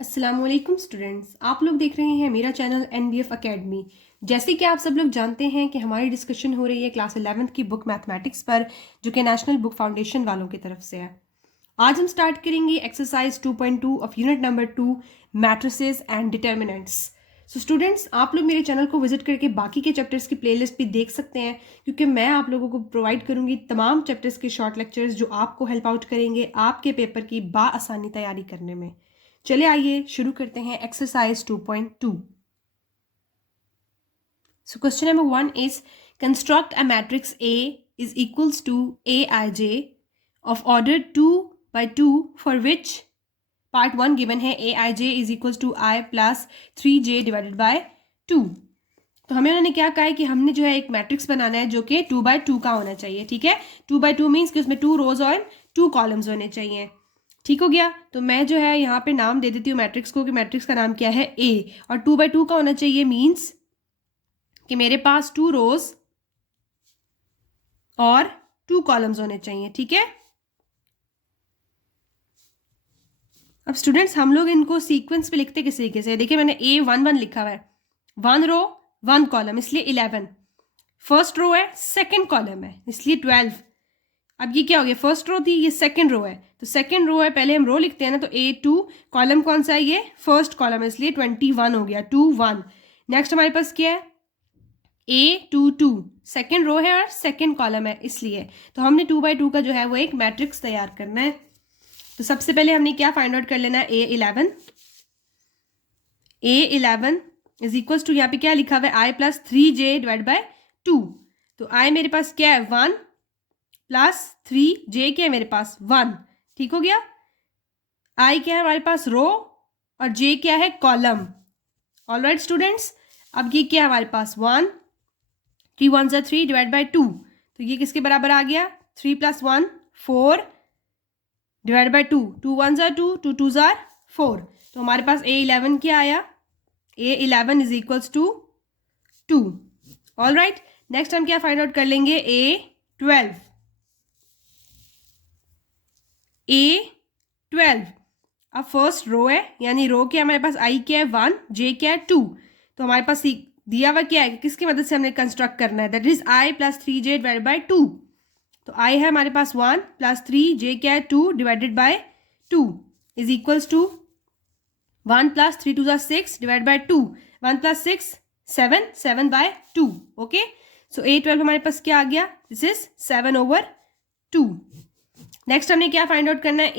अस्सलामुअलैकुम स्टूडेंट्स, आप लोग देख रहे हैं मेरा चैनल NBF अकेडमी। जैसे कि आप सब लोग जानते हैं कि हमारी डिस्कशन हो रही है क्लास 11th की बुक मैथमेटिक्स पर, जो कि नेशनल बुक फाउंडेशन वालों की तरफ से है। आज हम स्टार्ट करेंगे exercise 2.2 of unit number 2, matrices and determinants. So students, आप लोग मेरे चैनल को विजिट करके बाकी के चैप्टर्स की प्लेलिस्ट भी देख सकते हैं, क्योंकि मैं आप लोगों को प्रोवाइड करूंगी तमाम चैप्टर्स के शॉर्ट लेक्चर्स जो आपको हेल्प आउट करेंगे आपके पेपर की बाआसानी तैयारी करने में। चलिए आइए शुरू करते हैं exercise 2.2। So question number 1 is construct a matrix A is equals to Aij of order 2 by 2 for which part 1 given है Aij is equals to I plus 3j divided by 2। तो हमें उन्होंने क्या कहा है कि हमने जो है एक मैट्रिक्स बनाना है जो कि 2 by 2 का होना चाहिए। ठीक है, 2 by 2 मीन्स कि उसमें 2 रोज और 2 कॉलम्स होने चाहिए। ठीक हो गया, तो मैं जो है यहाँ पे नाम दे देती हूँ मैट्रिक्स को कि मैट्रिक्स का नाम क्या है ए, और 2 by 2 का होना चाहिए मीन्स कि मेरे पास 2 रोज और 2 कॉलम्स होने चाहिए। ठीक है, अब स्टूडेंट्स हम लोग इनको सीक्वेंस पे लिखते किस तरीके से, देखिए मैंने A11 लिखा हुआ है, 1 रो 1 कॉलम इसलिए 11, फर्स्ट रो है सेकंड कॉलम है इसलिए 12। अब ये क्या हो गया, फर्स्ट रो थी ये सेकंड रो है, तो सेकंड रो है पहले हम रो लिखते हैं ना, तो A2 कॉलम कौन सा है, ये फर्स्ट कॉलम है इसलिए 21 हो गया, 2 1। नेक्स्ट हमारे पास क्या है, A22 सेकंड रो है और सेकंड कॉलम है इसलिए, तो हमने 2 by 2 का जो है वो एक मैट्रिक्स तैयार करना है। तो सबसे पहले हमने क्या फाइंड आउट कर लेना है, A11 इज इक्वल टू, यहाँ पे क्या लिखा हुआ है I plus 3j divide by 2। तो I मेरे पास क्या है 1 प्लस 3j क्या है मेरे पास 1। ठीक हो गया, I क्या है हमारे पास रो और j क्या है कॉलम। ऑलराइट स्टूडेंट्स, अब ये क्या है हमारे पास 1, 3 1 3 डिवाइड बाय 2, तो ये किसके बराबर आ गया, 3 plus 1 4 डिवाइड बाय 2, 2 1 2 2 2 4। तो हमारे पास A11 क्या आया, A11 is equals to 2। All right, next हम क्या फाइंड आउट कर लेंगे, A12 अब फर्स्ट रो है, यानी रो क्या है हमारे पास, I क्या है 1, J क्या है 2, तो हमारे पास दिया हुआ क्या है, किसकी मदद से हमने कंस्ट्रक्ट करना है, that is I plus 3j divided by 2। तो I है हमारे पास 1 प्लस 3j क्या है 2 divided by 2 is equals to 1 plus 3 2 6 divide by 2, 1 plus 6 7 7 by 2। Okay, so A12 हमारे पास क्या आ गया, दिस इज 7/2। नेक्स्ट हमने क्या फाइंड आउट करना है,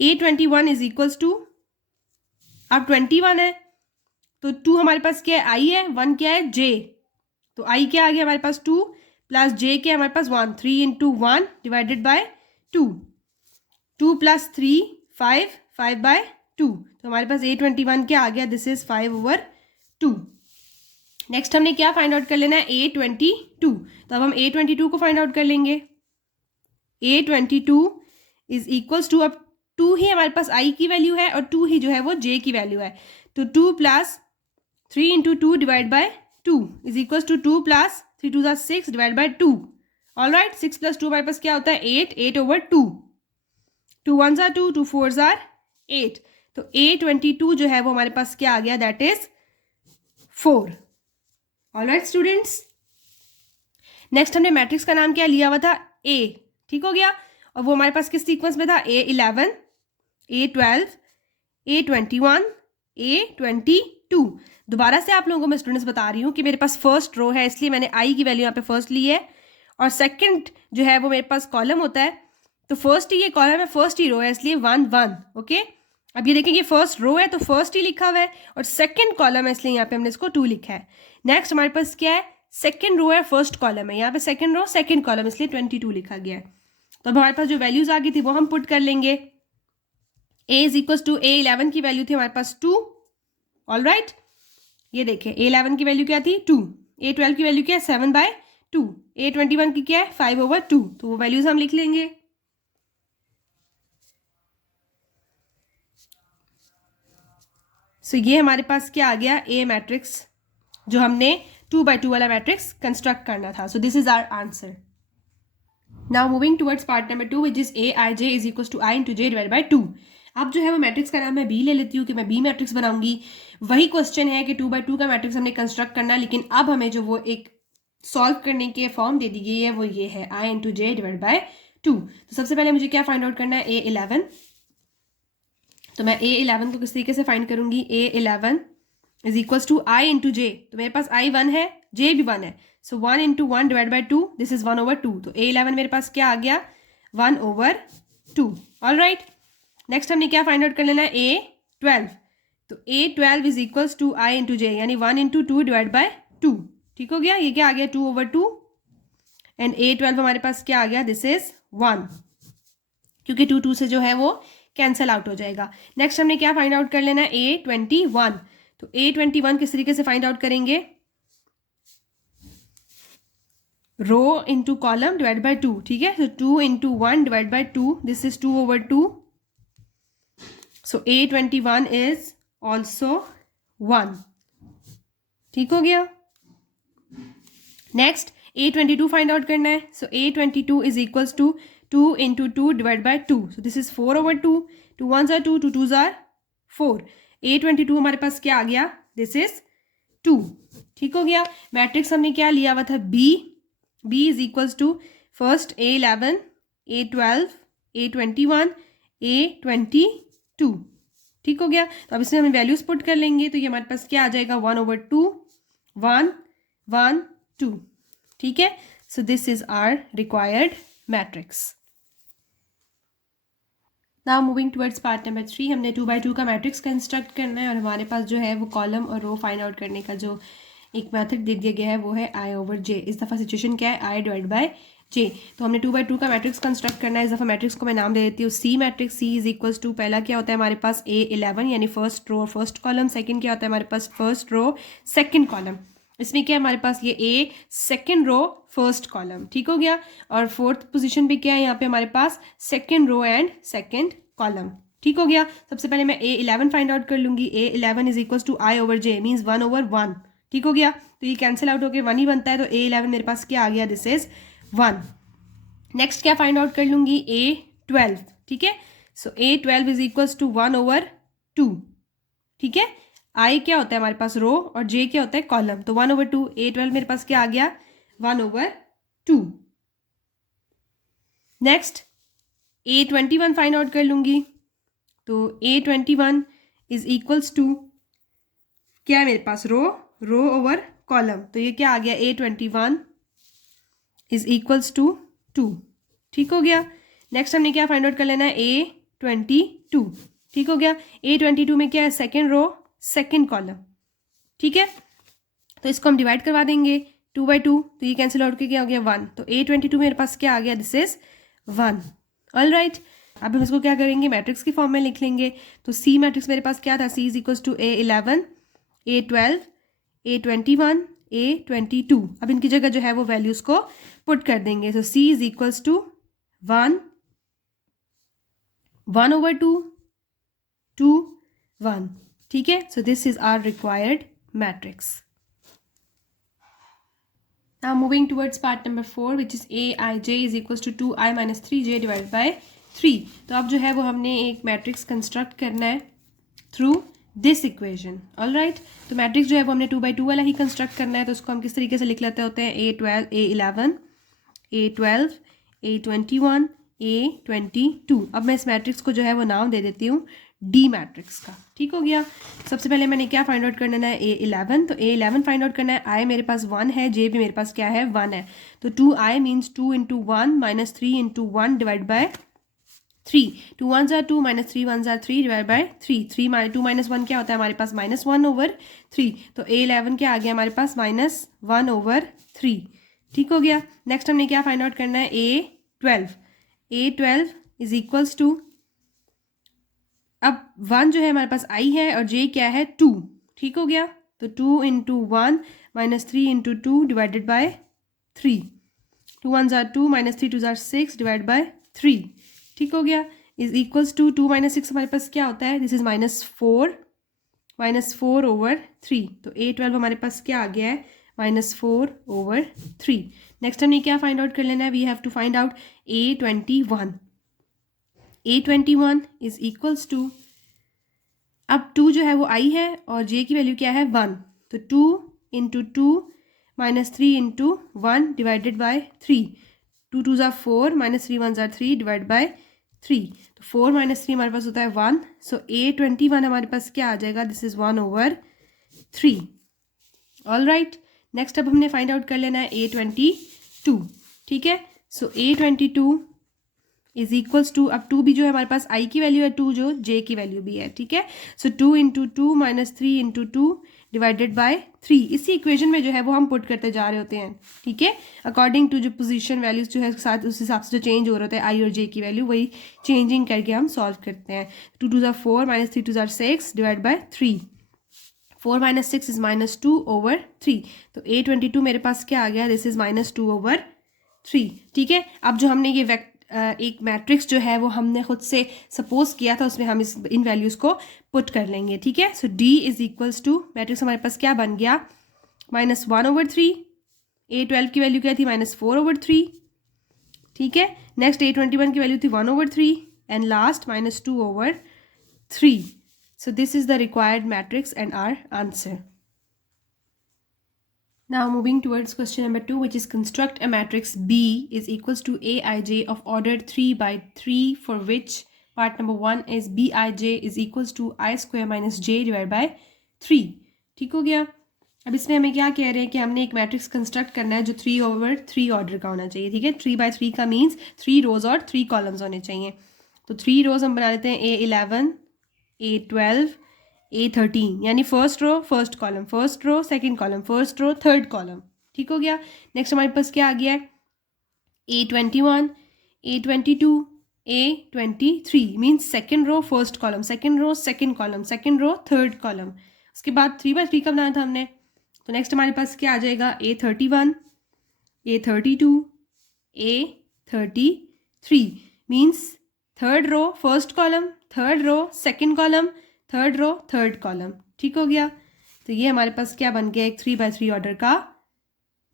A21 इज इक्वल्स टू, अब 21 है तो 2 हमारे पास क्या है I है, 1 क्या है J, तो I क्या आ गया हमारे पास 2 प्लस J क्या है हमारे पास 1, 3 into 1 divided by 2, 2 plus 3 5 5 by 2, तो हमारे पास A21 क्या आ गया, दिस इज 5/2। नेक्स्ट हमने क्या फाइंड आउट कर लेना है, A22, तो अब हम A22 को फाइंड आउट कर लेंगे। A22 इज इक्वल्स टू, अब 2 ही हमारे पास I की वैल्यू है और 2 ही जो है वो J की वैल्यू है, तो 2 plus 3 into 2 divide by 2 is equals to 2 plus 3 2 6 divide by 2। All right, 6 plus 2 हमारे पास क्या होता है 8, 8/2, 2 1 2 2 4 8, तो A22 जो है वो हमारे पास क्या आ गया, that is 4। All right students, next हमने मैट्रिक्स का नाम क्या लिया हुआ था, A। ठीक हो गया, और वो हमारे पास किस सीक्वेंस में था, A11 A12 A21 A22। दोबारा से आप लोगों को मैं स्टूडेंट्स बता रही हूँ कि मेरे पास फर्स्ट रो है इसलिए मैंने I की वैल्यू यहाँ पे फर्स्ट ली है, और सेकंड जो है वो मेरे पास कॉलम होता है, तो फर्स्ट ही ये कॉलम है, फर्स्ट ही रो है इसलिए 1 1। ओके, अब ये देखेंगे फर्स्ट रो है तो फर्स्ट ही लिखा हुआ है, और सेकंड कॉलम है इसलिए यहाँ पे हमने इसको 2 लिखा है। नेक्स्ट हमारे पास क्या है, सेकंड रो है फर्स्ट कॉलम है, यहाँ पे सेकंड रो सेकंड कॉलम इसलिए 22 लिखा गया है। तो अब हमारे पास जो वैल्यूज आ गई थी वो हम पुट कर लेंगे। A is equal to, A11 की वैल्यू थी हमारे पास 2। ऑल राइट, ये देखिए A11 की वैल्यू क्या थी 2, A12 की वैल्यू क्या है 7/2, A21 की क्या है 5/2, तो वो वैल्यूज हम लिख लेंगे। सो ये हमारे पास क्या आ गया, A मैट्रिक्स, जो हमने 2 by 2 वाला मैट्रिक्स कंस्ट्रक्ट करना था। So this is our answer. Now moving towards part number 2 which is A I J is equal to I into J divide by 2। अब जो है वो मैट्रिक्स का नाम मैं बी ले लेती हूँ कि मैं बी मैट्रिक्स बनाऊंगी। वही क्वेश्चन है कि 2/2 का मैट्रिक्स हमने कंस्ट्रक्ट करना है, लेकिन अब हमें जो वो एक सॉल्व करने के फॉर्म दे दी गई है वो ये है आई इंटू जे डिवाइड बाई 2। तो सबसे पहले मुझे क्या फाइंड आउट करना है, A11। तो मैं A11 को किस तरीके से फाइंड करूंगी, A11 is equals to I into J. तो मेरे पास आई 1 है, जे भी 1 है, सो 1 into 1 divide by 2, this is 1/2। तो A11 मेरे पास क्या आ गया, 1/2। ऑल राइट, नेक्स्ट हमने क्या फाइंड आउट कर लेना है, A12। तो A12 is equals to I into J, यानी 1 इंटू 2 डिवाइड बाई 2। ठीक हो गया, ये क्या आ गया 2/2, एंड A12 हमारे पास क्या आ गया, दिस इज 1, क्योंकि 2 से जो है वो कैंसिल आउट हो जाएगा। नेक्स्ट हमने क्या फाइंड आउट कर लेना है, A21। तो A21 किस तरीके से फाइंड आउट करेंगे, rho into column divide by 2। ठीक है, सो 2 into 1 divide by 2, this is 2/2। So A21 is also 1। ठीक हो गया। नेक्स्ट A22 फाइंड आउट करना है, so A22 is equals to 2 into 2 divide by 2, so this is 4/2। 2 1s are 2, 2 2s are 4। A22 हमारे पास क्या आ गया, दिस इज 2। ठीक हो गया। मैट्रिक्स हमने क्या लिया हुआ था, B is equals to first A11, A12, A21, A22। ठीक हो गया। तो अब इसमें हमें वैल्यूज पुट कर लेंगे, तो ये हमारे पास क्या आ जाएगा, 1/2, 1 1 2। ठीक है, so this is our required matrix. Now moving towards part number 3, हमने 2/2 का मैट्रिक्स कंस्ट्रक्ट करना है और हमारे पास जो है वो कॉलम और रो फाइंड आउट करने का जो एक मेथड दे दिया गया है वो है I/J। इस दफ़ा सिचुएशन क्या है, I डिवाइड बाय J। तो हमने 2/2 का मैट्रिक्स कंस्ट्रक्ट करना है। इस दफ़ा मैट्रिक्स को मैं नाम दे देती हूँ C matrix. C is equals to, पहला क्या होता है हमारे पास, A11 यानी फर्स्ट रो और फर्स्ट कॉलम। सेकंड क्या होता है हमारे पास, फर्स्ट रो सेकंड कॉलम। इसमें क्या है हमारे पास, ये A second row first column. ठीक हो गया। और फोर्थ पोजीशन पे क्या है, यहाँ पे हमारे पास second row and second column. ठीक हो गया। सबसे पहले मैं A11 फाइंड आउट कर लूंगी। A11 is equals to I/J, means 1/1। ठीक हो गया, तो ये कैंसिल आउट होकर 1 ही बनता है, तो A11 मेरे पास क्या आ गया, दिस इज 1। नेक्स्ट क्या फाइंड आउट कर लूंगी, A12। ठीक है, सो A12 इज इक्वल्स टू 1/2। ठीक है, I क्या होता है हमारे पास, रो, और J क्या होता है, कॉलम। तो 1/2, A12 मेरे पास क्या आ गया, 1/2। नेक्स्ट A21 फाइंड आउट कर लूंगी। तो A21 इज इक्वल्स टू क्या है मेरे पास, रो ओवर कॉलम। तो ये क्या आ गया, A21 इज इक्वल्स टू 2। ठीक हो गया। नेक्स्ट हमने क्या फाइंड आउट कर लेना है, A22। ठीक हो गया। A22 में क्या है, सेकेंड रो सेकेंड कॉलम। ठीक है, तो इसको हम डिवाइड करवा देंगे 2/2, तो ये कैंसिल आउट के क्या हो गया, 1। तो A22 मेरे पास क्या आ गया, दिस इज 1। ऑल राइट, अब हम इसको क्या करेंगे, मैट्रिक्स की फॉर्म में लिख लेंगे। तो C मैट्रिक्स मेरे पास क्या था, C is equals to A11, A12, A21, A22। अब इनकी जगह जो है वो वैल्यूज को पुट कर देंगे। तो C इज इक्वल्स टू 1, 1/2, 2, 1। ठीक है, so this is our required matrix. Now moving towards part number 4 which is AIJ is equals to 2I - 3J divide by 3। तो अब जो है वो हमने एक मैट्रिक्स कंस्ट्रक्ट करना है through this equation. All right, तो मैट्रिक्स जो है वो हमने 2/2 वाला ही कंस्ट्रक्ट करना है। तो उसको हम किस तरीके से लिख लेते होते हैं, A11, A12, A21, A22। अब मैं इस मैट्रिक्स को जो है वो नाम दे देती हूँ D मैट्रिक्स का। ठीक हो गया। सबसे पहले मैंने क्या फाइंड आउट करना है, A11। तो A11 फाइंड आउट करना है। I मेरे पास 1 है, J भी मेरे पास क्या है, 1 है। तो 2I means 2 into 1 minus 3 into 1 divide by 3। 2 1s are 2 minus 3 1s are 3 divide by 3। 2 minus 1 क्या होता है हमारे पास, -1/3। तो A11 क्या आ गया हमारे पास, -1/3। ठीक हो गया। नेक्स्ट हमने क्या फाइंड आउट करना है, A12। A12 is equals to, अब 1 जो है हमारे पास I है और J क्या है, 2। ठीक हो गया। तो 2 into 1 minus 3 into 2 divided by 3। 2 1s are 2 minus 3 2s are 6 divide by 3। ठीक हो गया, इज इक्वल्स टू 2 - 6 हमारे पास क्या होता है, दिस इज -4/3। तो A12 हमारे पास क्या आ गया है, -4/3। नेक्स्ट हमने क्या फाइंड आउट कर लेना है, we have to find out A21। A21 is equals to, अब 2 जो है वो I है और J की वैल्यू क्या है 1, तो 2 इंटू 2 -3 इंटू 1 डिवाइडेड बाई 3, 2 2 ज़ा 4 -3 1 ज़ा 3 डिवाइड बाई 3, तो 4 - 3 हमारे पास होता है 1, सो A21 हमारे पास क्या आ जाएगा, this is 1/3। All right, next अब हमने फाइंड आउट कर लेना है A22। ठीक है, so A22 is equals to, अब 2 भी जो है हमारे पास I की वैल्यू है, 2 जो J की वैल्यू भी है। ठीक है, सो 2 इंटू 2 -3 इंटू 2 डिवाइडेड बाय 3, इसी इक्वेशन में जो है वो हम पुट करते जा रहे होते हैं। ठीक है, अकॉर्डिंग टू जो पोजीशन वैल्यूज जो है साथ उस हिसाब से जो चेंज हो रहे होते हैं I और J की वैल्यू, वही चेंजिंग करके हम सॉल्व करते हैं। 2 2 ज़ा 4 -3 2 ज़ा 6 डिवाइड बाय 3, 4 - 6 इज -2/3, तो A22 मेरे पास क्या आ गया, दिस इज -2/3। ठीक है, अब जो हमने ये एक मैट्रिक्स जो है वो हमने खुद से सपोज किया था, उसमें हम इन वैल्यूज़ को पुट कर लेंगे। ठीक है, so D is equals to, matrix हमारे पास क्या बन गया, -1/3, A12 की वैल्यू क्या थी, -4/3। ठीक है, नेक्स्ट A21 की वैल्यू थी 1/3 and last -2/3। So this is the required matrix and our answer. Now moving towards question number 2, which is construct a matrix B is equals to Aij of order 3 by 3 for which part number 1 is Bij is equals to I square minus j divided by 3। ठीक हो गया, अब इसमें हमें क्या कह रहे हैं कि हमने एक मैट्रिक्स कंस्ट्रक्ट करना है जो 3/3 ऑर्डर का होना चाहिए। ठीक है, 3/3 का मीन्स 3 रोज और 3 कॉलम्स होने चाहिए। तो 3 रोज हम बना लेते हैं A11 A12 A13, यानी first row first column, first row second column, first row third column. ठीक हो गया, नेक्स्ट हमारे पास क्या आ गया है, A21 A22 A23 means second row first column, second row second column, second row third column. उसके बाद 3/3 का बनाया था हमने, तो नेक्स्ट हमारे पास क्या आ जाएगा, A31 A32 A33 means third row first column, third row second column, third row third column. ठीक हो गया, तो ये हमारे पास क्या बन गया, एक 3/3 ऑर्डर का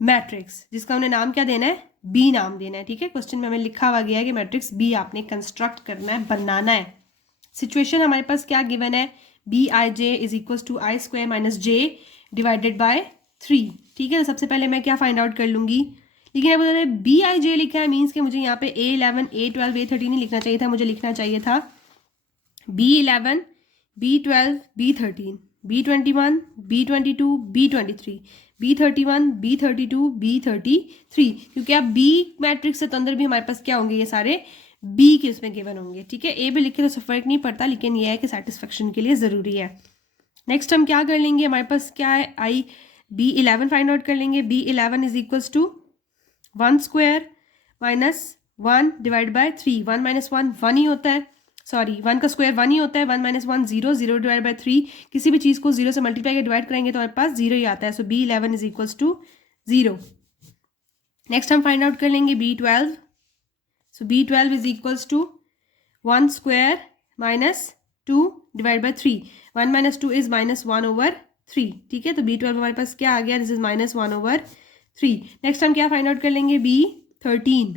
मैट्रिक्स, जिसका हमने नाम क्या देना है, बी नाम देना है। ठीक है, क्वेश्चन में हमें लिखा हुआ गया है कि मैट्रिक्स बी आपने कंस्ट्रक्ट करना है, बनाना है। सिचुएशन हमारे पास क्या गिवन है, Bij is equals to I square minus J divided by 3। ठीक है, तो सबसे पहले मैं क्या फाइंड आउट कर लूंगी, लेकिन अब उन्होंने Bij लिखा है, मीन्स कि मुझे यहाँ पे A11 A12 A13 नहीं लिखना चाहिए था, मुझे लिखना चाहिए था B11 B12 B13 B21 B22 B23 B31 B32 B33, क्योंकि अब B मैट्रिक्स है तो अंदर भी हमारे पास क्या होंगे, ये सारे B के उसमें गिवन होंगे। ठीक है, ए भी लिखे तो फर्क नहीं पड़ता, लेकिन यह है कि सेटिस्फेक्शन के लिए ज़रूरी है। नेक्स्ट हम क्या कर लेंगे, हमारे पास क्या है, आई B11 फाइंड आउट कर लेंगे। B11 is equals to 1 square minus 1 divide by 3, 1 - 1 1 ही होता है, सॉरी 1 का स्क्वायर 1 ही होता है, 1 - 1 0, 0 डिवाइड बाय 3, किसी भी चीज़ को 0 से मल्टीप्लाई के डिवाइड करेंगे तो हमारे पास 0 ही आता है, so B11 is equals to 0। Next हम फाइंड आउट कर लेंगे B12, so B12 is equals to 1 square minus 2 divide by 3, 1 - 2 is -1/3। ठीक है, तो B12 हमारे पास क्या आ गया, दिस इज -1/3। नेक्स्ट हम क्या फाइंड आउट कर लेंगे, B13,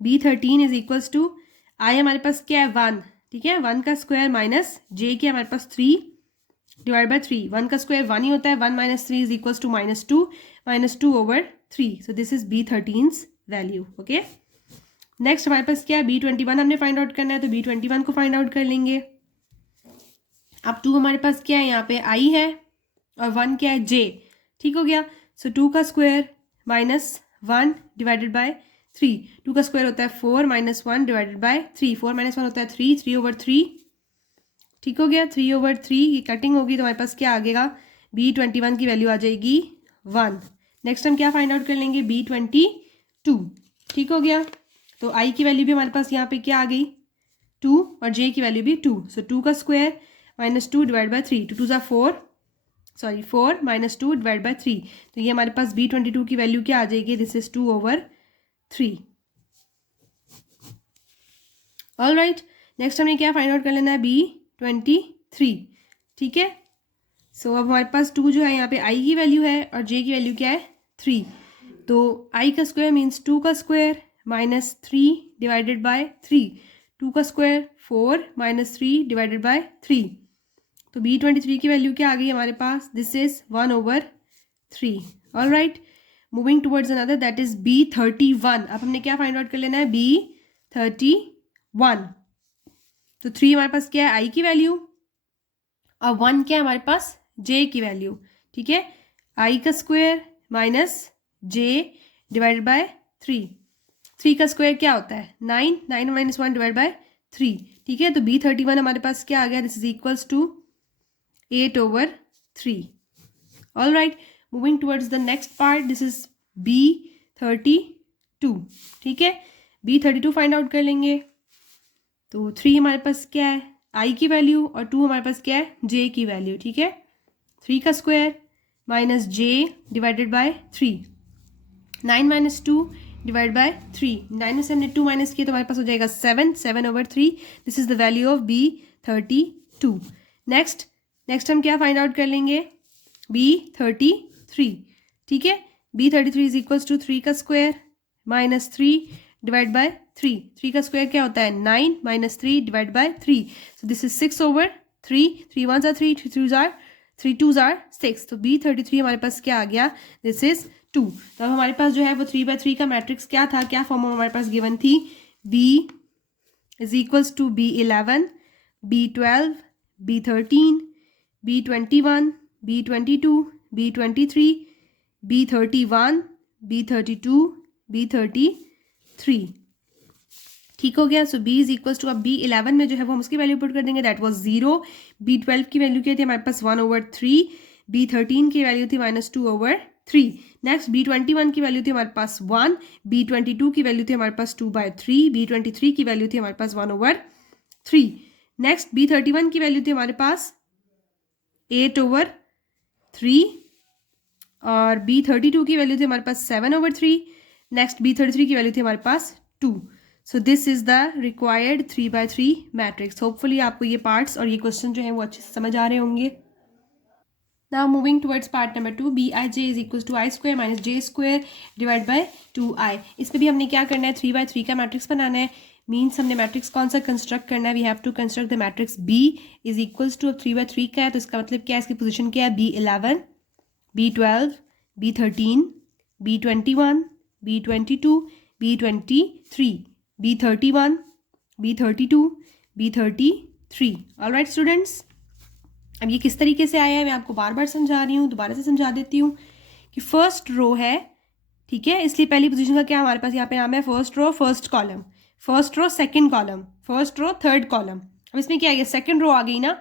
B13 is equals to आई हमारे पास क्या है 1, ठीक है, 1 का स्क्वायर माइनस जे के हमारे पास 3 डिवाइड बाय 3, 1 का स्क्वायर 1 ही होता है, 1 - 3 is equals to -2/3, so this is B13's value. Okay, next हमारे पास क्या है, B21 हमने फाइंड आउट करना है, तो B21 को फाइंड आउट कर लेंगे। अब 2 हमारे पास क्या है, यहाँ पे I है और 1 क्या है, J। ठीक हो गया, सो 2 का स्क्वायर -1 डिवाइडेड बाय 3, 2 का स्क्वायर होता है 4 - 1 डिवाइडेड बाय 3, 4 - 1 होता है 3, 3/3। ठीक हो गया, 3/3 ये कटिंग होगी तो हमारे पास क्या आ जाएगा, B21 की वैल्यू आ जाएगी 1। नेक्स्ट हम क्या फाइंड आउट कर लेंगे, B22। ठीक हो गया, तो I की वैल्यू भी हमारे पास यहाँ पे क्या आ गई 2 और J की वैल्यू भी 2, सो 2 का स्क्वायर -2 डिवाइड बाय 3, 2 2 ज़ा 4 सॉरी 4 - 2 डिवाइड बाय 3, तो ये हमारे पास B22 की वैल्यू क्या आ जाएगी, this is 2/3। All right, next हमने क्या फाइंड आउट कर लेना है, B23। ठीक है, सो अब हमारे पास 2 जो है यहाँ पे i की वैल्यू है और j की वैल्यू क्या है 3। तो i का स्क्वायर मीन्स 2 का स्क्वायर माइनस 3 डिवाइडेड बाय 3। 2 का स्क्वायर 4 माइनस 3 डिवाइडेड बाय 3। तो B23 की वैल्यू क्या आ गई हमारे पास? This is 1/3। All right, moving towards another that is B31। अब हमने क्या फाइंड आउट कर लेना है? B31। तो 3 हमारे पास क्या है? i की वैल्यू, और 1 क्या है हमारे पास? j की वैल्यू। ठीक है, i का square minus j divided by 3। 3 का स्क्वायर क्या होता है? 9। 9 माइनस 1 डिवाइड बाय 3। ठीक है, तो B31 हमारे पास क्या आ गया? This is equals to 8/3। All right, moving towards the next part, this is B32। ठीक है, B32 फाइंड आउट कर लेंगे। तो 3 हमारे पास क्या है? i की वैल्यू, और 2 हमारे पास क्या है? j की वैल्यू। ठीक है, 3 का square minus j divided by 3। 9 minus 2 divide by 3। 9 में से हमने 2 माइनस किया तो हमारे पास हो जाएगा 7। 7/3। This is the value of B32। Next हम क्या फाइंड आउट कर लेंगे? B33। ठीक है, B33 इज इक्वल्स टू 3 का स्क्वायर माइनस 3 डिवाइड बाय 3। 3 का स्क्वायर क्या होता है? 9 minus 3 divide by 3। So this is 6/3। 3 1s are 3, 3 2s are 6। तो B33 हमारे पास क्या आ गया? This is 2। तो अब हमारे पास जो है वो 3/3 का मैट्रिक्स क्या था, क्या फॉर्म हमारे पास गिवन थी? B is equals to B11, B12, B13, B21, B22, B23, B31, B32, B33। ठीक हो गया। So B is equals to, अब B11 में जो है वो हम उसकी वैल्यू पुट कर देंगे, दैट वाज 0। B12 की वैल्यू क्या थी हमारे पास? 1/3। B13 की वैल्यू थी -2/3। नेक्स्ट B21 की वैल्यू थी हमारे पास 1। B22 की वैल्यू थी हमारे पास 2/3। B23 की वैल्यू थी हमारे पास 1/3। नेक्स्ट B31 की वैल्यू थी हमारे पास 8/3, और B32 की वैल्यू थी हमारे पास 7/3। नेक्स्ट B33 की वैल्यू थी हमारे पास 2। So this is the required 3/3 matrix. Hopefully आपको ये पार्ट्स और ये क्वेश्चन जो है वो अच्छे से समझ आ रहे होंगे। Now moving towards part number 2, Bij is equal to i square minus j square divide by 2i। इसमें भी हमने क्या करना है? 3/3 का मैट्रिक्स बनाना है। मीन्स हमने मैट्रिक्स कौन सा कंस्ट्रक्ट करना है? We have to construct the matrix B is equals to, 3/3 का है तो इसका मतलब क्या है? इसकी पोजीशन क्या है? B11, B12, B13, B21, B22, B23, B31, B32, B33। Alright students, अब ये किस तरीके से आया है मैं आपको बार बार समझा रही हूँ, दोबारा से समझा देती हूँ कि फर्स्ट रो है, ठीक है, इसलिए पहली पोजीशन का क्या हमारे पास यहाँ पे नाम है? First row first column, first row second column, first row third column. अब इसमें क्या है? सेकंड रो आ गई ना,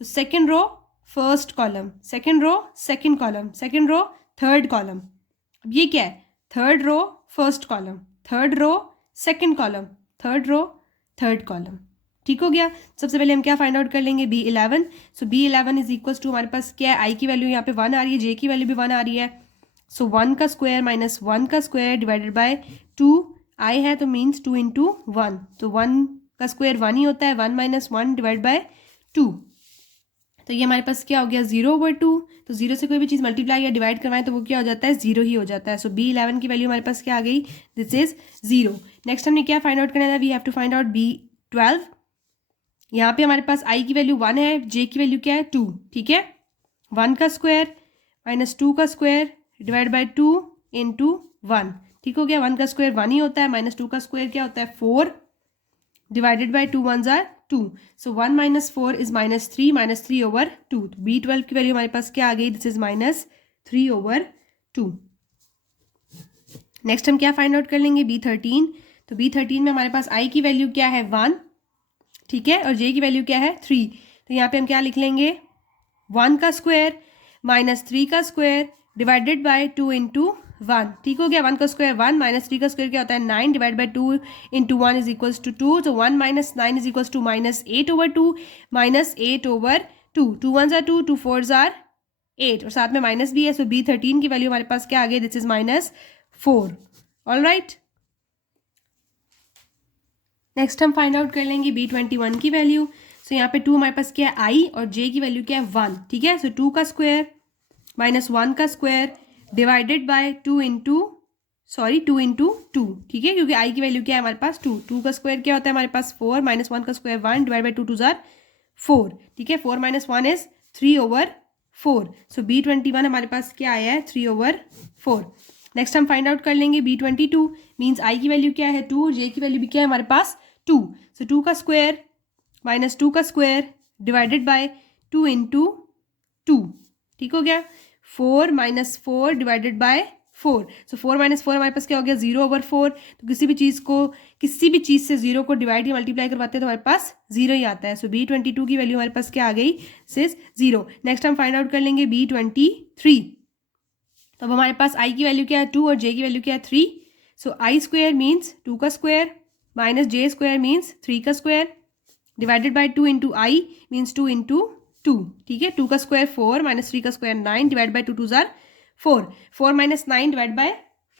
तो second row first column, second row second column, second row third column. अब ये क्या है? Third row first column, third row second column, third row third column. ठीक हो गया। सबसे पहले हम क्या फाइंड आउट कर लेंगे? B11। So B11 is equals to, हमारे पास क्या है? i की वैल्यू यहाँ पे 1 आ रही है, j की वैल्यू भी 1 आ रही है। सो 1 का स्क्वायर माइनस 1 का स्क्वायर डिवाइडेड बाय 2, i है तो मीन्स 2 इंटू 1। तो 1 का स्क्वायर 1 ही होता है, 1 माइनस 1 डिवाइड बाय 2। तो ये हमारे पास क्या हो गया? 0/2। तो 0 से कोई भी चीज़ मल्टीप्लाई या डिवाइड करवाएं तो वो क्या हो जाता है? 0 ही हो जाता है। सो B11 की वैल्यू हमारे पास क्या आ गई? This is 0। नेक्स्ट हमने क्या फाइंड आउट करना है? We have to find out B12। यहाँ पे हमारे पास i की वैल्यू 1 है, j की वैल्यू क्या है? 2। ठीक है, 1 का स्क्वायर माइनस 2 का स्क्वायर डिवाइड बाय 2 इंटू 1। ठीक हो गया, 1 का स्क्वायर 1 ही होता है, माइनस 2 का स्क्वायर क्या होता है? 4 divided by 2 1s are 2। So 1 minus 4 is -3, -3/2। B12 की वैल्यू हमारे पास क्या आ गई? This is -3/2। नेक्स्ट हम क्या फाइंड आउट कर लेंगे? B13। तो B13 में हमारे पास i की वैल्यू क्या है? 1, ठीक है, और j की वैल्यू क्या है? 3। तो यहाँ पे हम क्या लिख लेंगे? 1 का स्क्वायर माइनस 3 का स्क्वायर डिवाइडेड बाय 2 इंटू 1। ठीक हो गया, 1 का स्क्वायर 1 माइनस 3 का स्क्वायर क्या होता है? 9 divide by 2 into 1 is equals to 2। तो 1 minus 9 is equals to -8/2, -8/2। 2 1s are 2, 2 4s are 8, और साथ में माइनस भी है। सो B13 की वैल्यू हमारे पास क्या आ गई? This is -4। All right, next हम फाइंड आउट कर लेंगे B21 की वैल्यू। सो यहाँ पे 2 हमारे पास क्या है आई और जे की वैल्यू क्या है 1, ठीक है। सो 2 का स्क्वायर माइनस 1 का स्क्वायर डिवाइडेड बाय 2 इंटू 2, ठीक है, क्योंकि आई की वैल्यू क्या है हमारे पास 2, 2 का स्क्वायर क्या होता है हमारे पास 4 माइनस 1 का स्क्वायर 1 डिवाइड बाई 2 2 जार 4, ठीक है। 4 माइनस 1 इज 3/4। सो B21 हमारे पास क्या आया है 3/4। नेक्स्ट हम फाइंड आउट कर लेंगे B22 मीन्स आई की वैल्यू क्या है 2 और जे की वैल्यू भी क्या है हमारे पास 2। सो 2 का स्क्वायर माइनस 2 का स्क्वायर डिवाइडेड बाय 2 इंटू 2, ठीक हो गया। 4 minus 4 divided by 4, so 4 minus 4 हमारे पास क्या हो गया 0/4। तो किसी भी चीज़ से 0 को डिवाइड या मल्टीप्लाई करवाते हैं तो हमारे पास 0 ही आता है। सो B22 की वैल्यू हमारे पास क्या आ गई, सिर्फ 0। नेक्स्ट हम फाइंड आउट कर लेंगे B23। तो अब हमारे पास आई की वैल्यू क्या है 2 और जे की वैल्यू क्या है 3। सो आई स्क्वायर मीन्स 2 का square minus J square means 3 का square divided by 2 into I means 2 into 2, ठीक है। 2 का स्क्वायर 4 माइनस 3 का स्क्वायर 9 डिवाइड बाय 2 2 जार 4, 4 माइनस 9 डिवाइड बाय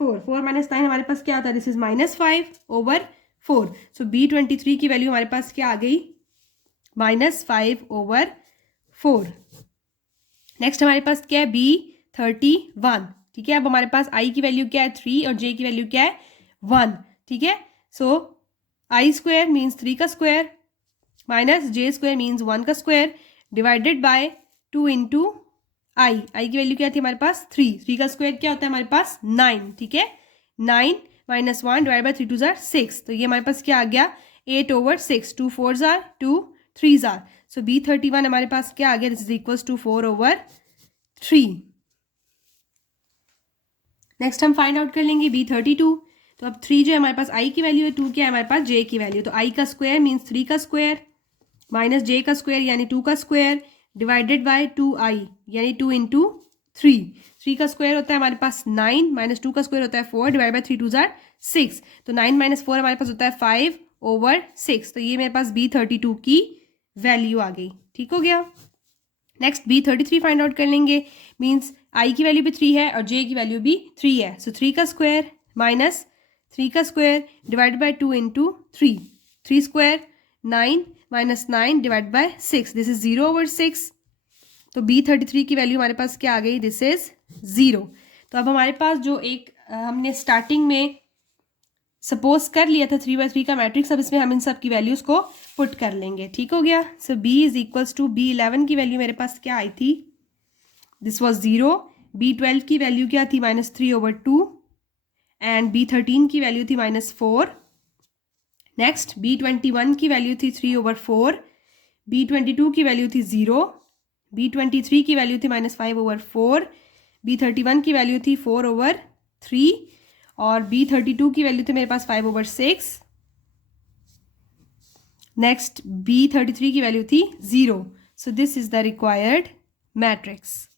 4, 4 माइनस 9 हमारे पास क्या आता है, दिस इज -5/4। सो B23 की वैल्यू हमारे पास क्या आ गई -5/4। नेक्स्ट हमारे पास क्या है B31, ठीक है। अब हमारे पास आई की वैल्यू क्या है 3 और जे की वैल्यू क्या है 1, ठीक है। सो आई स्क्वायर मीन्स 3 का square minus J square means 1 का square divided by 2 into I की वैल्यू क्या थी हमारे पास 3 का स्क्वायर क्या होता है हमारे पास 9, ठीक है। 9 माइनस 1 डिवाइड बाय 3 2 जार 6, तो ये हमारे पास क्या आ गया 8/6, 2 4 जार 2 3 जार। सो B31 हमारे पास क्या आ गया, this is equals to 4/3। Next हम फाइंड आउट कर लेंगे B32। तो अब 3 जो है हमारे पास आई की वैल्यू है, 2 क्या है हमारे पास जे की वैल्यू। तो आई का स्क्वायर मीन्स 3 का स्क्वायर माइनस जे का स्क्वायर यानी 2 का स्क्वायर डिवाइडेड बाय 2i यानी 2 इंटू 3 का स्क्वायर होता है हमारे पास 9 माइनस 2 का स्क्वायर होता है 4 डिवाइड बाय 3 2 जार 6, तो 9 माइनस 4 हमारे पास होता है 5/6। तो ये मेरे पास B32 की वैल्यू आ गई, ठीक हो गया। नेक्स्ट B33 फाइंड आउट कर लेंगे मीन्स आई की वैल्यू भी 3 है और जे की वैल्यू भी 3 है। सो 3 का स्क्वायर माइनस 3 का square divide by 2 into 3 square 9 minus 9 divide bye 6, this is 0/6। तो B33 की वैल्यू हमारे पास क्या आ गई, दिस इज 0। तो अब हमारे पास जो एक हमने स्टार्टिंग में सपोज कर लिया था 3/3 का मैट्रिक्स, अब इसमें हम इन सब की वैल्यूज को पुट कर लेंगे, ठीक हो गया। So B is equals to B11 की वैल्यू मेरे पास क्या आई थी, दिस वॉज 0। B12 की वैल्यू क्या थी -3/2 एंड B13 की वैल्यू थी -4। नेक्स्ट B21 की वैल्यू थी 3/4, B22 की वैल्यू थी 0, B23 की वैल्यू थी -5/4, B31 की वैल्यू थी 4/3 और B32 की वैल्यू थी मेरे पास 5/6। नेक्स्ट B33 की वैल्यू थी 0। So this is the required matrix.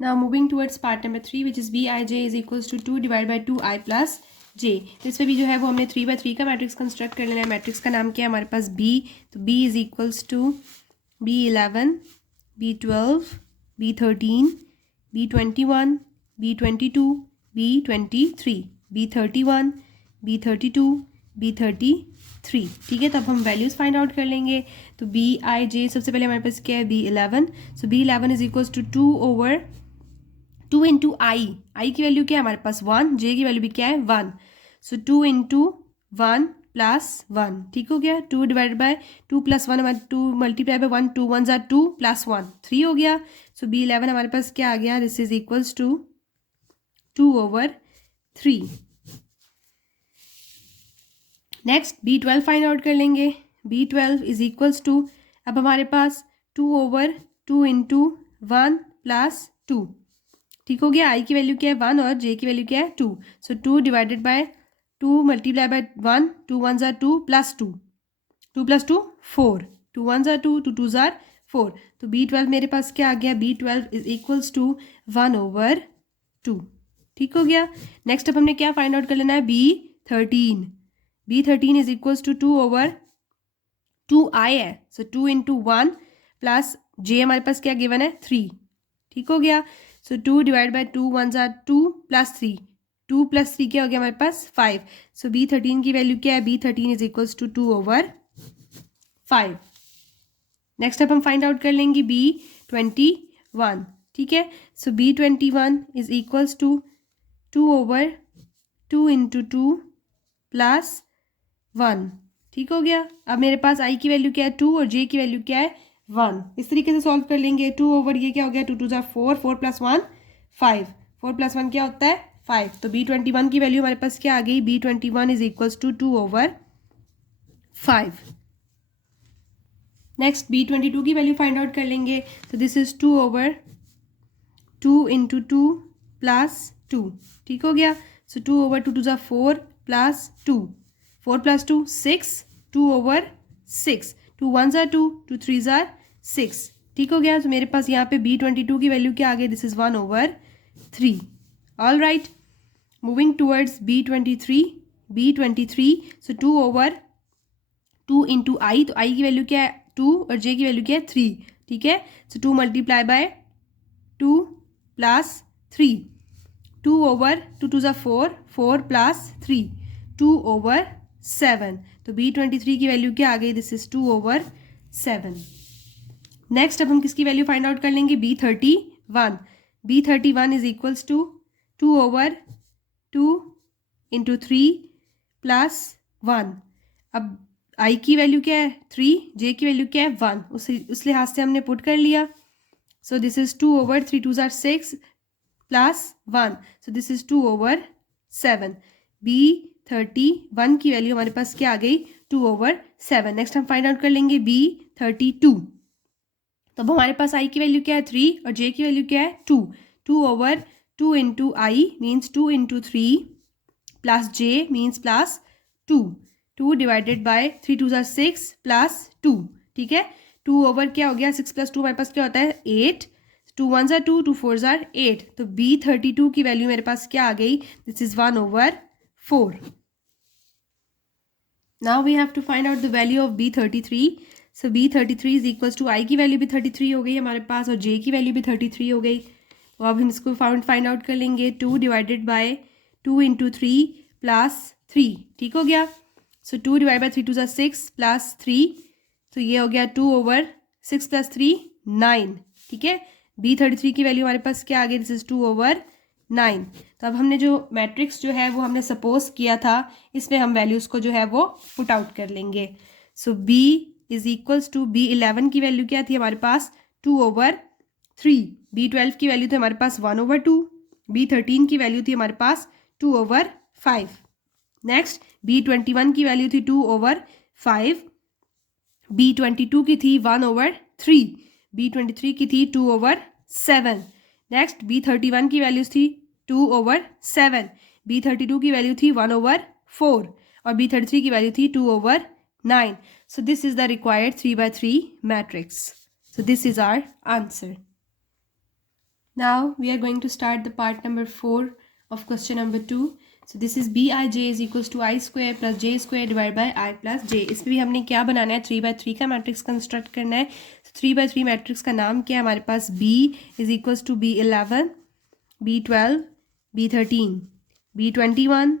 Now moving towards part number 3 which is Bij is equals to 2 divide by 2i plus J. तो इसमें भी जो है वो हमने 3/3 का मैट्रिक्स कंस्ट्रक्ट कर लेना है। मैट्रिक्स का नाम क्या है हमारे पास B, तो B is equals to B11, B12, B13, B21, B22, B23, B31, B32, B33, ठीक है। तो अब हम वैल्यूज़ फाइंड आउट कर लेंगे। तो Bij सबसे पहले हमारे पास क्या है B11, so B11 is equals to 2 into I की वैल्यू क्या है हमारे पास 1, जे की वैल्यू भी क्या है 1, सो 2 इंटू 1 प्लस 1, ठीक हो गया। 2 डिवाइड बाय 2 प्लस 1 हमारे 2 मल्टीप्लाई बाय 1, 2 1 जार 2 प्लस 1 3 हो गया। सो B11 हमारे पास क्या आ गया, this is equals to 2/3। Next B12 find out कर लेंगे। B12 इज इक्वल्स टू, अब हमारे पास 2/2 इंटू 1 प्लस 2, ठीक हो गया। आई की वैल्यू क्या है 1 और जे की वैल्यू क्या है 2, सो 2 डिवाइडेड बाय 2 मल्टीप्लाई बाय 1, 2 1 जार 2 प्लस 2, 2 प्लस 2 4, 2 1 जार 2, 2 2 जार 4। तो B12 मेरे पास क्या आ गया, B12 इज इक्वल्स टू 1/2, ठीक हो गया। नेक्स्ट अब हमने क्या फाइंड आउट कर लेना है B13। B13 is equals to 2/2i है, सो 2 इंटू 1 प्लस जे हमारे पास क्या गिवन है 3, ठीक हो गया। सो 2 डिवाइड बाय 2 1 जार 2 प्लस 3, 2 प्लस 3 क्या हो गया हमारे पास 5। सो B13 की वैल्यू क्या है, B13 is equals to 2/5। 5। Next अब हम फाइंड आउट कर लेंगे B21, ठीक है। So B21 is equals to 2/2 into 2 plus 1, ठीक हो गया। अब मेरे पास I की वैल्यू क्या है 2 और J की वैल्यू क्या है 1। इस तरीके से सॉल्व कर लेंगे। 2 ओवर ये क्या हो गया 2 2 4, 4 + 1 5, 4 + 1 क्या होता है 5। तो B21 की वैल्यू हमारे पास क्या आ गई, B21 is equals to 2/5। Next B22 की वैल्यू फाइंड आउट कर लेंगे। तो दिस इज 2/2 इंटू 2 प्लस 2, ठीक हो गया। सो 2/2 2 ज़ा 4 प्लस 2, 4 + 2 6, 2/6, 2 1 ज़ा 2, 2 3 ज़ा 6, ठीक हो गया। तो मेरे पास यहाँ पे B22 की वैल्यू क्या आ गई, this is 1/3। All right, moving towards B23, so 2/2 into I, तो I की वैल्यू क्या है 2 और J की वैल्यू क्या है 3, ठीक है। सो 2 × 2 प्लस 3, 2/2 2 ज़ा 4, 4 प्लस 3, 2/7। तो B23 की वैल्यू क्या आ गई, दिस इज 2/7। नेक्स्ट अब हम किसकी वैल्यू फाइंड आउट कर लेंगे, B31। B31 is equals to 2/2 into 3 plus 1। अब I की वैल्यू क्या है 3, J की वैल्यू क्या है 1, उस लिहाज से हमने पुट कर लिया। सो दिस इज 2/3, 2 ज़ा 6 plus 1, so this is 2/7। B31 की वैल्यू हमारे पास क्या आ गई 2/7। नेक्स्ट हम फाइंड आउट कर लेंगे B32। तो अब हमारे पास I की वैल्यू क्या है 3 और J की वैल्यू क्या है 2। 2/2 into I means 2 into 3 plus J means plus 2, 2 divided by 3 2 ज़ा 6 प्लस 2, ठीक है। 2 ओवर क्या हो गया 6 + 2 हमारे पास क्या होता है 8, 2 1 ज़ा 2, 2 4 ज़ा 8। तो B32 की वैल्यू मेरे पास क्या आ गई, this is 1/4। Now we have to find out the value of B33। So B33 is equals to I की वैल्यू भी 33 हो गई हमारे पास और J की वैल्यू भी 33 हो गई। तो अब हम इसको फाइंड आउट कर लेंगे 2 डिवाइडेड बाय 2 इंटू 3 प्लस 3, ठीक हो गया। सो 2 डिवाइड बाय 3 2 ज़ा 6 प्लस 3, तो ये हो गया 2/6 + 3 9, ठीक है। B33 की वैल्यू हमारे पास क्या आ गई, दिस इज 2/9। तो अब हमने जो मैट्रिक्स जो है वो हमने सपोज किया था, इसमें हम वैल्यूज़ को जो है वो पुट आउट कर लेंगे। So B is equals to B11 की वैल्यू क्या थी हमारे पास 2/3, B12 की वैल्यू थी हमारे पास 1/2, B13 की वैल्यू थी हमारे पास 2/5। नेक्स्ट B21 की वैल्यू थी 2/5, B22 की थी 1/3, B23 की थी 2/7। नेक्स्ट B31 की वैल्यूज थी 2/7, B32 की वैल्यू थी 1/4 और B33 की वैल्यू थी 2/9। So this is the required 3/3 matrix. So this is our answer. Now we are going to start the part number 4 of question number 2. So this is Bij is equals to I square plus J square divided by I plus J. इसमें भी हमने क्या बनाना है 3/3 का matrix construct करना है। So 3/3 matrix का नाम क्या है हमारे पास, B is equals to B11, B12, B13, B21,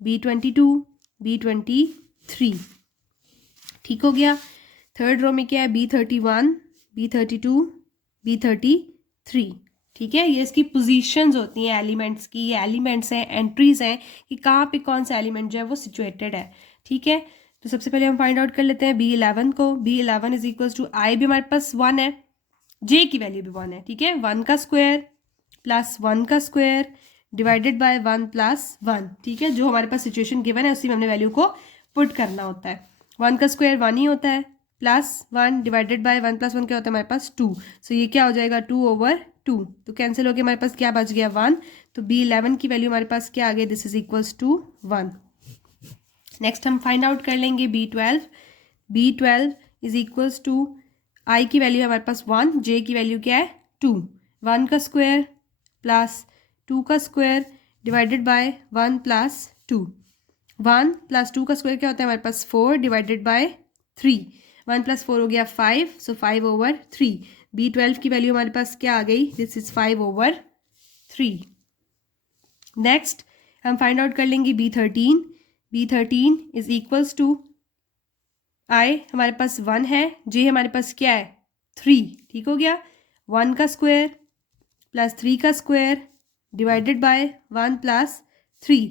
B22, B23, ठीक हो गया। थर्ड रो में क्या है B31, B32, B33, ठीक है। ये इसकी पोजीशंस होती हैं एलिमेंट्स की, ये एलिमेंट्स हैं, एंट्रीज हैं कि कहाँ पे कौन सा एलिमेंट जो है वो सिचुएटेड है, ठीक है। तो सबसे पहले हम फाइंड आउट कर लेते हैं B11 को। B11 is equals to I भी हमारे पास 1 है, J की वैल्यू भी 1 है, ठीक है। 1 का स्क्वायर प्लस 1 का स्क्वायर डिवाइडेड बाय 1 + 1, ठीक है। जो हमारे पास सिचुएशन गिवन है उसी में हमने वैल्यू को पुट करना होता है। 1 का स्क्वायर 1 ही होता है, प्लस 1 डिवाइडेड बाय 1 + 1 क्या होता है हमारे पास 2। सो ये क्या हो जाएगा 2/2, तो कैंसिल होकर हमारे पास क्या बच गया 1। तो B11 की वैल्यू हमारे पास क्या आ गई, this is equals to 1। Next हम फाइंड आउट कर लेंगे B12। B12 is equals to I की वैल्यू हमारे पास 1, J की वैल्यू क्या है 2। 1 का स्क्वायर प्लस 2 का स्क्वायर डिवाइडेड बाय 1 + 2। 1 + 2 का स्क्वायर क्या होता है हमारे पास 4 डिवाइडेड बाय 3। 1 + 4 हो गया 5, सो 5/3। B12 की वैल्यू हमारे पास क्या आ गई, दिस इज 5/3। नेक्स्ट हम फाइंड आउट कर लेंगे B13। B13 is equals to आई हमारे पास 1 है, जे हमारे पास क्या है 3, ठीक हो गया। 1 का स्क्वायर प्लस 3 का स्क्वायर डिवाइडेड बाय 1 प्लस 3।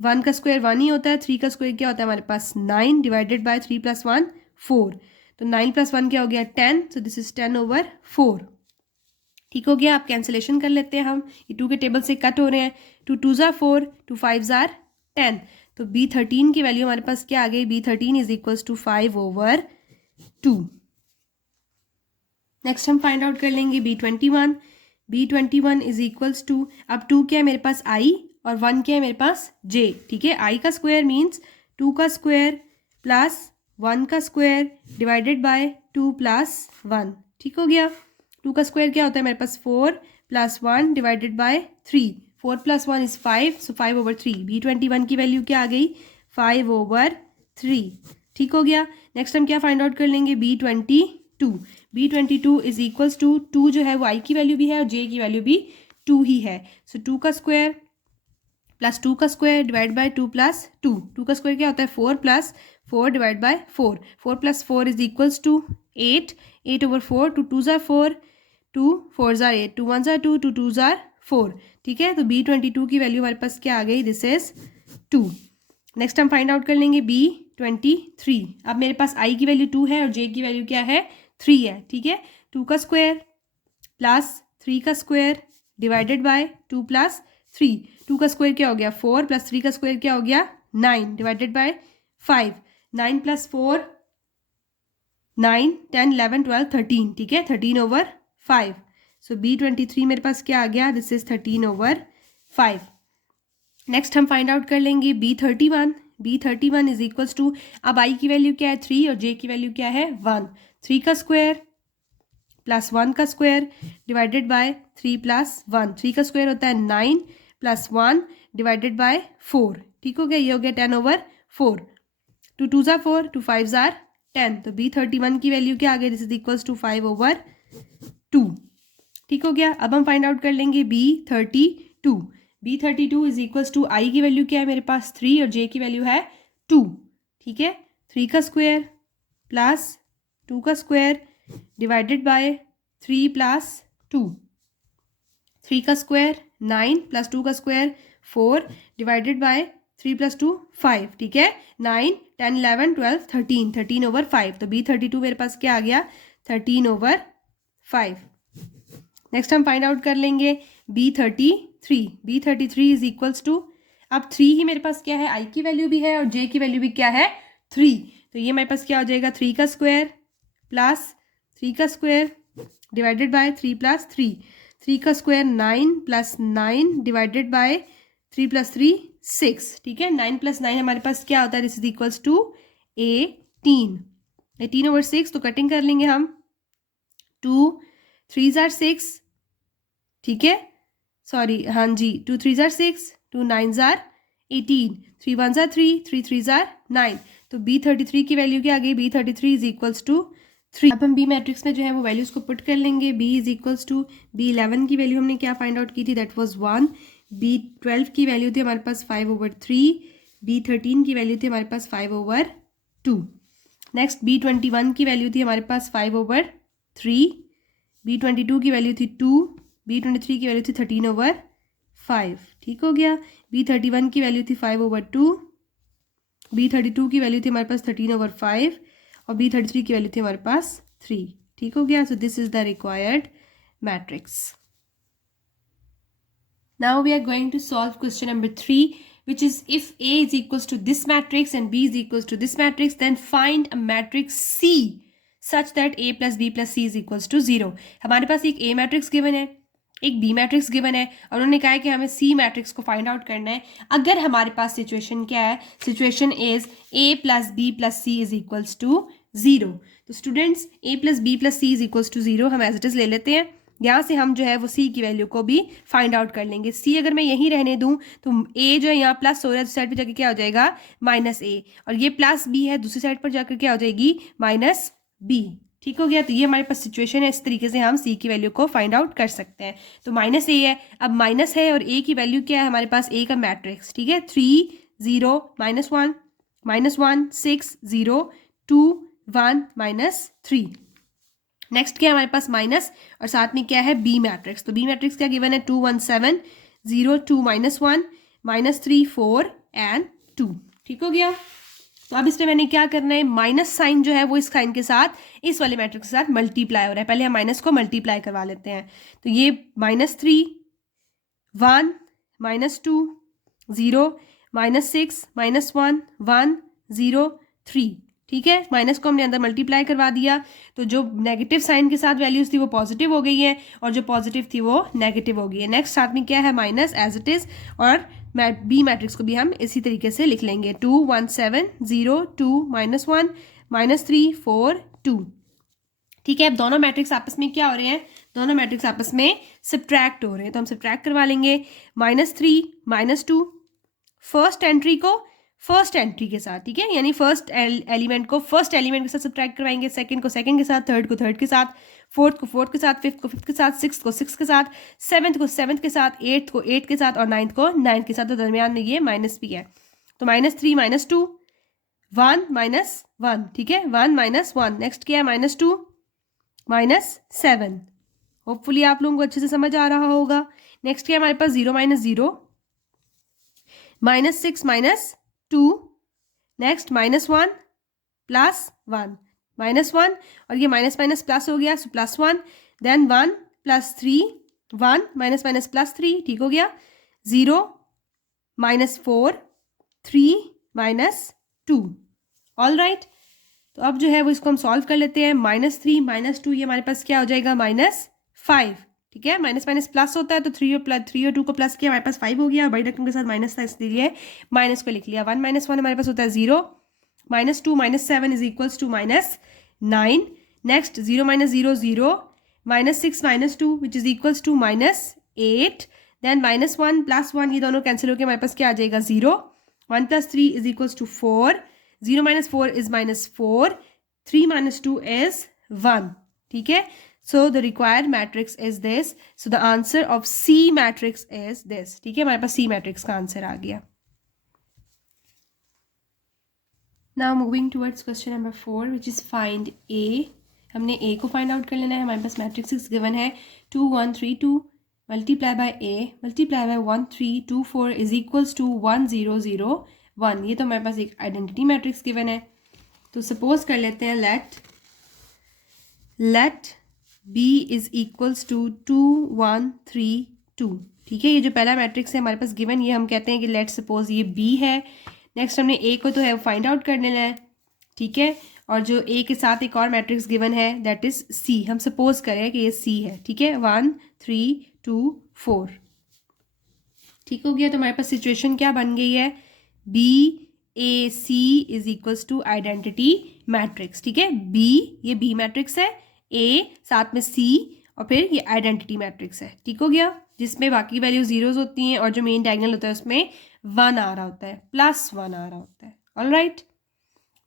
1 का स्क्वायर 1 ही होता है, 3 का स्क्वायर क्या होता है हमारे पास 9 डिवाइडेड बाय 3 प्लस 1 4। तो 9 प्लस 1 क्या हो गया 10, सो दिस इज 10/4, ठीक हो गया। आप कैंसिलेशन कर लेते हैं हम, ये 2 के टेबल से कट हो रहे हैं। 2 2 ज़ार 4, 2 5 ज़ार 10, तो B13 की वैल्यू हमारे पास क्या आ गई, B13 is equals to 5/2। Next हम फाइंड आउट कर लेंगे B21। B21 is equals to, अब 2 क्या है मेरे पास I और 1 क्या है मेरे पास J, ठीक है। I का स्क्वायर मीन्स 2 का स्क्वायर प्लस 1 का स्क्वायर डिवाइडेड बाय 2 प्लस 1, ठीक हो गया। 2 का स्क्वायर क्या होता है मेरे पास 4 plus 1 divided by 3, 4 plus 1 is 5, so 5/3। B21 की वैल्यू क्या आ गई 5/3, ठीक हो गया। नेक्स्ट हम क्या फाइंड आउट कर लेंगे B22। B22 is equals to 2 जो है वो I की वैल्यू भी है और J की वैल्यू भी 2 ही है, सो 2 का स्क्वायर प्लस 2 का स्क्वायर डिवाइड बाय 2 प्लस 2। 2 का स्क्वायर क्या होता है 4 plus 4 divide by 4, 4 plus 4 is equals to 8, 8/4, 2 2 ज़ार 4, 2 4 ज़ार 8, 2 1 ज़ार 2, 2 2 ज़ार 4, ठीक है। तो B22 की वैल्यू हमारे पास क्या आ गई, दिस इज 2। नेक्स्ट हम फाइंड आउट कर लेंगे B23। अब मेरे पास I की वैल्यू 2 है और J की वैल्यू क्या है 3 है, ठीक है। 2 का स्क्वायर प्लस 3 का स्क्वायर डिवाइडेड बाय 2 प्लस 3। 2 का स्क्वायर क्या हो गया 4 प्लस 3 का स्क्वायर क्या हो गया 9 डिवाइडेड बाय 5। 9 प्लस 4 9, 10 11 12 13, ठीक है, 13/5। सो B23 मेरे पास क्या आ गया, दिस इज 13/5। नेक्स्ट हम फाइंड आउट कर लेंगे B31। B31 is equals to, अब I की वैल्यू क्या है 3 और J की वैल्यू क्या है 1। 3 का स्क्वायर प्लस 1 का स्क्वायर डिवाइडेड बाय 3 प्लस 1। 3 का स्क्वायर होता है 9 प्लस 1 डिवाइडेड बाय 4, ठीक हो गया, ये हो गया 10/4। 2 2 ज़ार 4, 2 5 ज़ार 10, तो B31 की वैल्यू क्या आ गई, दिस इज इक्वल्स टू 5/2, ठीक हो गया। अब हम फाइंड आउट कर लेंगे B32। B32 is equals to, I की वैल्यू क्या है मेरे पास 3 और J की वैल्यू है 2, ठीक है। 3 का स्क्वायर प्लस 2 का स्क्वायर डिवाइडेड बाय 3 प्लस 2। 3 का स्क्वायर 9 प्लस 2 का स्क्वायर 4 डिवाइडेड बाय 3 प्लस 2 5, ठीक है। 9 10 11 12 13, 13/5, तो B32 मेरे पास क्या आ गया 13/5। नेक्स्ट हम फाइंड आउट कर लेंगे B33। B33 is equals to, अब 3 ही मेरे पास क्या है I की वैल्यू भी है और J की वैल्यू भी क्या है 3, तो ये मेरे पास क्या हो जाएगा 3 का स्क्वायर प्लस 3 का स्क्वायर डिवाइडेड बाय 3 प्लस 3। 3 का square 9 plus 9 divided by 3 plus 3 6, ठीक है। 9 प्लस 9 हमारे पास क्या होता है, दिस इज इक्वल्स टू 18। 18/6, तो कटिंग कर लेंगे हम, 2 3 ज़ार 6, ठीक है, सॉरी हाँ जी, 2 3 ज़ार 6, 2 9 ज़ार 18, 3 1 ज़ार 3, 3 3 ज़ार 9, तो B33 की वैल्यू क्या आ गई, B33 इज इक्वल्स टू 3। अब हम B मैट्रिक्स में जो है वो वैल्यूज को पुट कर लेंगे। B is equals to, B11 की वैल्यू हमने क्या फाइंड आउट की थी, दैट वाज 1। B12 की वैल्यू थी हमारे पास 5/3। B13 की वैल्यू थी हमारे पास 5/2। नेक्स्ट B21 की वैल्यू थी हमारे पास 5/3। B22 की वैल्यू थी 2। B23 की वैल्यू थी 13/5, ठीक हो गया। B31 की वैल्यू थी 5/2। B32 की वैल्यू थी हमारे पास 13/5 और B33 की वैल्यू थी हमारे पास 3, ठीक हो गया। So this is the required matrix. Now we are going to solve question number 3, which is if A is equals to this matrix and B is equals to this matrix, then find a matrix C such that A plus B plus C is equals to 0। हमारे पास एक A matrix given है, एक B matrix given है और उन्होंने कहा है कि हमें C मैट्रिक्स को फाइंड आउट करना है। अगर हमारे पास सिचुएशन क्या है, situation is A plus B plus C is equals to 0। तो students A plus B plus C is equals to 0 हम एज इट इज ले लेते हैं। यहाँ से हम जो है वो C की वैल्यू को भी फाइंड आउट कर लेंगे। C अगर मैं यहीं रहने दूँ तो A जो है यहाँ प्लस हो रहा है, दूसरी साइड पर जाकर क्या हो जाएगा -A, और ये प्लस B है, दूसरी साइड पर जाकर क्या हो जाएगी -B, ठीक हो गया। तो ये हमारे पास सिचुएशन है, इस तरीके से हम C की वैल्यू को फाइंड आउट कर सकते हैं। तो -A है, अब माइनस है और A की वैल्यू क्या है हमारे पास, A का मैट्रिक्स, ठीक है, 3 0 -1 -1 6 0 2 1 -3। नेक्स्ट क्या है हमारे पास माइनस, और साथ में क्या है बी मैट्रिक्स। तो बी मैट्रिक्स क्या गिवन है 2 1 7 0 2 -1 -3 4 एंड 2। ठीक हो गया। तो अब इसमें मैंने क्या करना है, माइनस साइन जो है वो इस साइन के साथ इस वाले मैट्रिक्स के साथ मल्टीप्लाई हो रहा है। पहले हम माइनस को मल्टीप्लाई करवा लेते हैं। तो ये -3 1 -2 0 -6 -1 1 0 3। ठीक है, माइनस को हमने अंदर मल्टीप्लाई करवा दिया, तो जो नेगेटिव साइन के साथ वैल्यूज थी वो पॉजिटिव हो गई है और जो पॉजिटिव थी वो नेगेटिव हो गई है। नेक्स्ट साथ में क्या है माइनस एज इट इज, और बी मैट्रिक्स को भी हम इसी तरीके से लिख लेंगे 2 1 7 0 2 -1 -3 4 2। ठीक है, अब दोनों मैट्रिक्स आपस में क्या हो रहे हैं, दोनों मैट्रिक्स आपस में सब्ट्रैक्ट हो रहे हैं, तो हम सब्ट्रैक्ट करवा लेंगे। -3 -2 फर्स्ट एंट्री को फर्स्ट एंट्री के साथ, ठीक है, यानी फर्स्ट एलिमेंट को फर्स्ट एलिमेंट के साथ सब्ट्रैक्ट करवाएंगे, सेकंड को सेकंड के साथ, थर्ड को थर्ड के साथ, फोर्थ को फोर्थ के साथ, फिफ्थ को फिफ्थ के साथ, सिक्स्थ को सिक्स के साथ, सेवन्थ को सेवन्थ के साथ, एट्थ को एट के साथ और नाइन्थ को नाइन्थ के साथ। तो दरमियान में ये माइनस भी है, तो -3 -2 1 -1। ठीक है, 1 -1। नेक्स्ट क्या है -2 -7। होपफुली आप लोगों को अच्छे से समझ आ रहा होगा। नेक्स्ट क्या है हमारे पास 0 -0 -6 -2। नेक्स्ट -1 +1 -1, और ये माइनस माइनस प्लस हो गया, सो +1। Then 1 +3 1 minus minus +3। ठीक हो गया। 0 -4 3 -2। ऑल राइट, तो अब जो है वो इसको हम सॉल्व कर लेते हैं। -3 -2 ये हमारे पास क्या हो जाएगा -5। ठीक है, माइनस माइनस प्लस होता है, तो 3 और 2 को प्लस किया, हमारे पास 5 हो गया, और बड़ी रकम के साथ माइनस था इसलिए माइनस को लिख लिया। 1 -1 हमारे पास होता है 0, -2 -7 is equals to -9। Next 0 -0 0 -6 -2 which is equals to -8। Then -1 +1 ये दोनों कैंसिल होकर हमारे पास क्या आ जाएगा 0। 1 + 3 is equals to 4। 0 -4 is -4। 3 -2 is 1। ठीक है, so the required matrix is this, so the answer of C matrix is this। ठीक है, हमारे पास C matrix का आंसर आ गया। Now moving towards question number 4 which is find A। हमने A को फाइंड आउट कर लेना है। हमारे पास मैट्रिक्स गिवन है 2 1 3 2 multiply by A multiply by 1 3 2 4 is equals to 1 0 0 1। ये तो हमारे पास एक आइडेंटिटी मैट्रिक्स गिवन है। तो सपोज कर लेते हैं let B is equals to 2 1 3 2। ठीक है, ये जो पहला मैट्रिक्स है हमारे पास गिवन, ये हम कहते हैं कि लेट सपोज ये B है। नेक्स्ट हमने A को तो है फाइंड आउट कर लेना है। ठीक है, और जो A के साथ एक और मैट्रिक्स गिवन है दैट इज C। हम सपोज करें कि ये C है। ठीक है, 1 3 2 4। ठीक हो गया, तो हमारे पास सिचुएशन क्या बन गई है, B A C is equals to identity matrix. ठीक है, B ये B मैट्रिक्स है, A साथ में C और फिर ये आइडेंटिटी मैट्रिक्स है। ठीक हो गया, जिसमें बाकी वैल्यू जीरोज होती हैं और जो मेन डायगोनल होता है उसमें 1 आ रहा होता है, +1 आ रहा होता है। All right,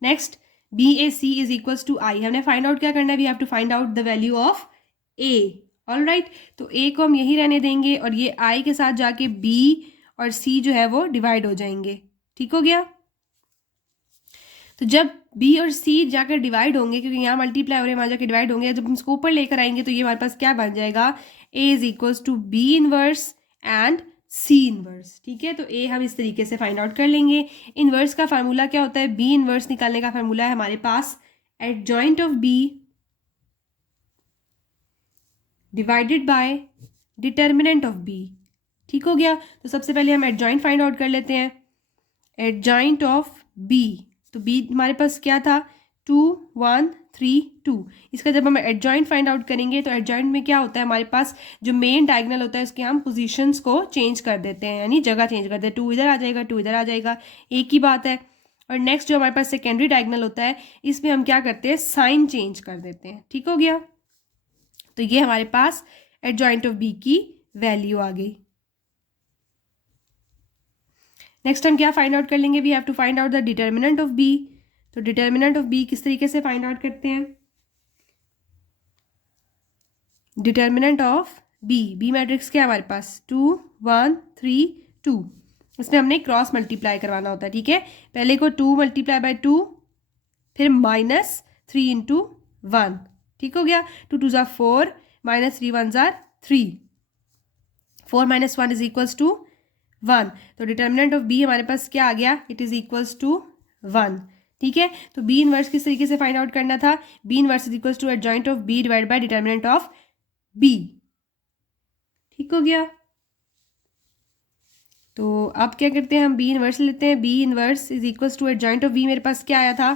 next BAC is equals to I। हमने फाइंड आउट क्या करना है, we have to find out the value of A। All right, तो A को हम यही रहने देंगे और ये I के साथ जाके B और C जो है वो डिवाइड हो जाएंगे। ठीक हो गया, तो जब B और C जाकर डिवाइड होंगे, क्योंकि यहाँ मल्टीप्लाई हो रहे हैं वहाँ जाकर डिवाइड होंगे, जब हम इसको ऊपर लेकर आएंगे तो ये हमारे पास क्या बन जाएगा, A is equals to B inverse and C inverse. ठीक है, तो A हम इस तरीके से फाइंड आउट कर लेंगे। इनवर्स का फार्मूला क्या होता है, B इनवर्स निकालने का फार्मूला है हमारे पास adjoint of B divided by determinant of B। ठीक हो गया, तो सबसे पहले हम एडजॉइंट फाइंड आउट कर लेते हैं। एडजॉइंट ऑफ B, तो B हमारे पास क्या था 2 1 3 2। इसका जब हम एडजॉइंट फाइंड आउट करेंगे तो एडजॉइंट में क्या होता है, हमारे पास जो मेन डायगोनल होता है उसके हम पोजीशंस को चेंज कर देते हैं, यानी जगह चेंज कर देते हैं। 2 इधर आ जाएगा, 2 इधर आ जाएगा, एक ही बात है। और नेक्स्ट जो हमारे पास सेकेंडरी डायगोनल होता है इसमें हम क्या करते हैं, साइन चेंज कर देते हैं। ठीक हो गया, तो ये हमारे पास एडजॉइंट ऑफ B की वैल्यू आ गई। नेक्स्ट हम क्या फाइंड आउट कर लेंगे, we have to find out the determinant of B। तो डिटर्मिनेंट ऑफ B किस तरीके से फाइंड आउट करते हैं, डिटर्मिनेंट ऑफ B मैट्रिक्स क्या है हमारे पास 2 1 3 2। इसमें हमने क्रॉस मल्टीप्लाई करवाना होता है। ठीक है, पहले को 2 × 2 फिर 3 इंटू 1, ठीक हो गया। 2 2 ज़ार 4 माइनस 3 1 ज़ार 3, 4 माइनस 1 इज इक्वल्स टू 1। तो डिटर्मिनेंट ऑफ बी हमारे पास क्या आ गया, इट इज इक्वल्स टू 1, ठीक है। तो बी इनवर्स किस तरीके से फाइंड आउट करना था, B inverse is equals to adjoint of B divide by determinant of B, ठीक हो गया। तो अब क्या करते हैं, हम बी इनवर्स लेते हैं। B inverse is equals to adjoint of B मेरे पास क्या आया था,